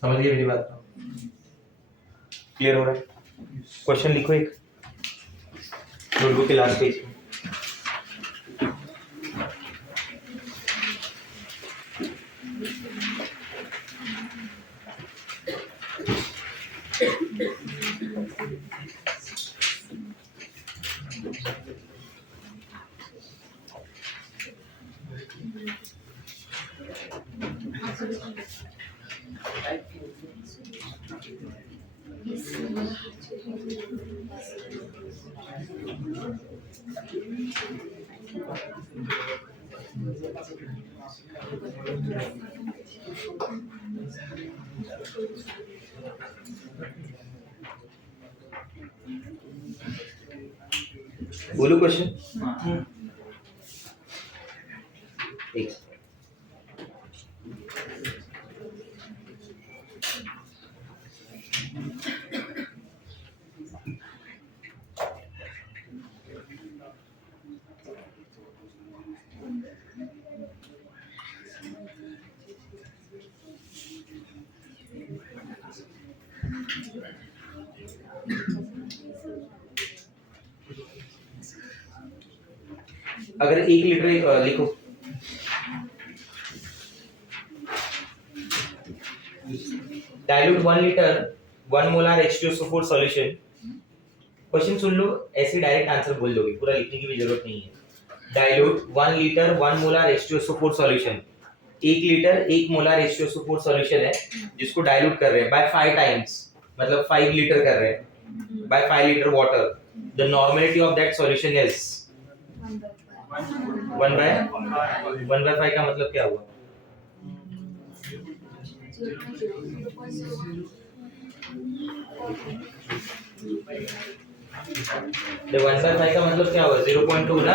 समझ गए मेरी बात? क्लियर हो रहा है? क्वेश्चन लिखो एक नोटबुक के लास्ट पेज. बोलो क्वेश्चन. एक अगर 1 लीटर लिखो. Dilute 1 litre 1 molar H2SO4 solution. Question सुन लो, ऐसे डायरेक्ट आंसर बोल दोगे, पूरा लिखने की भी जरूरत नहीं है. Dilute 1 litre 1 molar H2SO4 solution 1 litre 1 molar H2SO4 solution है जिसको डाइल्यूट कर रहे हैं बाय 5 टाइम्स, मतलब 5 लीटर कर रहे हैं by 5 litre water. The normality of that solution is 1/5 का मतलब क्या हुआ? तो 1/5 का मतलब क्या हुआ? 0.2 ना,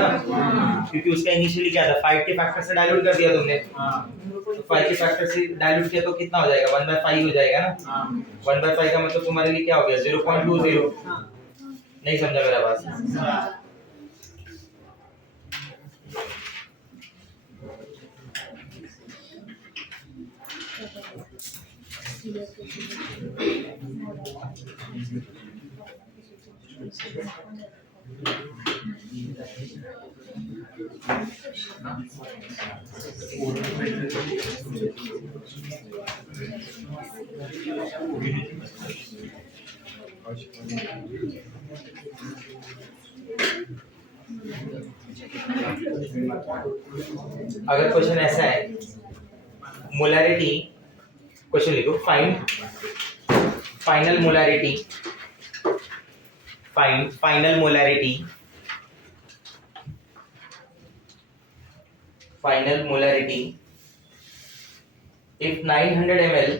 क्योंकि उसका इनिशियली क्या था, 5 के फैक्टर से डाइल्यूट कर दिया तुमने. तो 5 के फैक्टर से डाइल्यूट किया तो कितना हो जाएगा? 1/5 हो जाएगा ना. 1/5 का मतलब तुम्हारे लिए क्या हो गया? 0.20. नहीं समझा मेरा बात? अगर क्वेश्चन ऐसा है, मोलारिटी, क्वेश्चन लिखो, find final molarity, find final molarity, final molarity if 900 ml,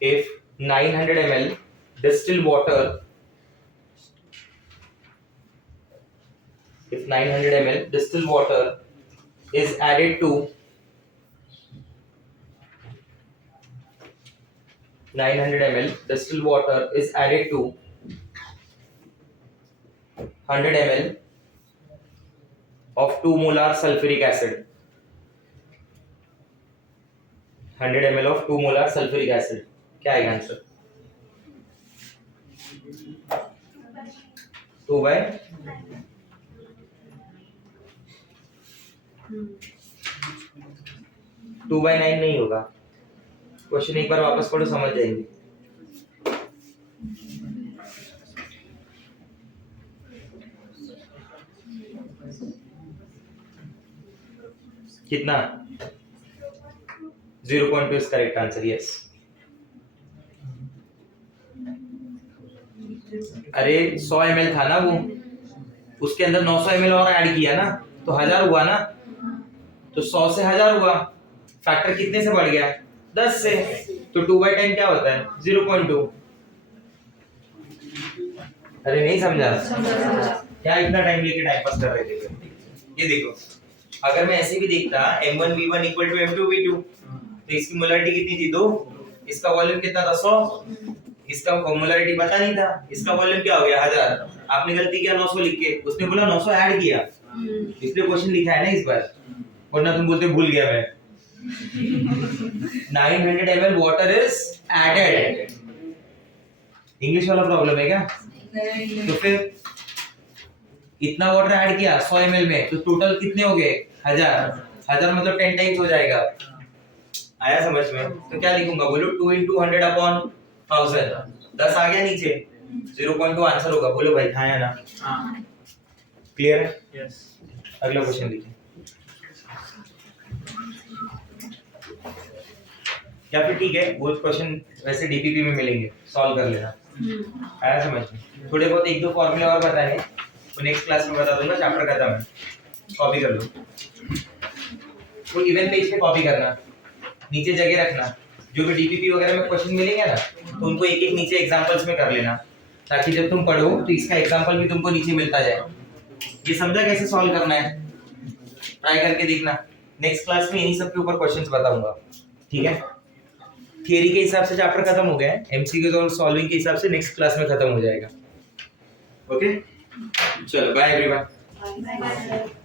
if 900 ml distilled water, if 900 ml distilled water is added to 900 ml distilled water is added to 100 ml of 2 molar sulfuric acid. 100 ml of 2 molar sulfuric acid. क्या आएगा answer? 2/9 नहीं होगा. Question एक बार वापस पढ़ो, समझ जाएंगे. कितना? 0.2 is correct answer. Yes. अरे 100 ml था ना वो, उसके अंदर 900 ml और ऐड किया ना, तो 1000 हुआ ना. तो 100 से 1000 हुआ, फैक्टर कितने से बढ़ गया? 10 से. तो 2/10 क्या होता है? 0.2. अरे नहीं समझा? क्या इतना टाइम लेके टाइम पास कर रहे थे? ये देखो, अगर मैं ऐसे भी देखता M1V1 इक्वल टू M2V2, तो इसकी मोलारिटी कितनी थी? 2. इसका वॉल्यूम कितना था? 100. इसका मोलारिटी पता नहीं था, इसका वॉल्यूम क्या हो गया? 1000. आपने गलती किया 900 लिख के, उसने बोला 900 ऐड किया, इसलिए क्वेश्चन लिखा है ना इस बार, वरना तुम बोलते भूल गया मैं. 900 ml water is added. English वाला प्रॉब्लम है क्या? तो फिर इतना वाटर ऐड किया 100 ml में, तो टोटल कितने हो गए? 1000 मतलब 10 टाइम्स हो जाएगा. आया समझ में? तो क्या लिखूंगा? बोलो 2 into 100 upon 1000. 10 आ गया नीचे, 0.2 आंसर होगा. बोलो भाई, हाँ या ना? क्लियर है? यस. अगला क्वेश्चन लिखिए. या फिर ठीक है, वो क्वेश्चन वैसे डीपीपी में मिलेंगे, सॉल्व कर लेना. आया समझ में? थोड़े बहुत 1-2 फॉर्मूले और बताने, वो नेक्स्ट क्लास में बता दूंगा. चैप्टर खत्म है, कॉपी कर लो. वो इवन पेज पे कॉपी करना, नीचे जगह रखना. जो भी डीपीपी वगैरह में क्वेश्चन मिलेंगे ना, तो उनको एक एक नीचे एग्जांपल्स में कर लेना, ताकि जब तुम पढ़ो तो इसका एग्जांपल भी तुमको नीचे मिलता जाए. ये समझा कैसे सॉल्व करना है? ट्राई करके देखना. नेक्स्ट क्लास में इन्हीं सब के ऊपर क्वेश्चंस बताऊंगा. ठीक है? थियरी के हिसाब से चैप्टर खत्म हो गया है, एमसीक्यूज और सॉल्विंग के हिसाब से नेक्स्ट क्लास में खत्म हो जाएगा. ओके, चलो बाय एवरीवन. Bye.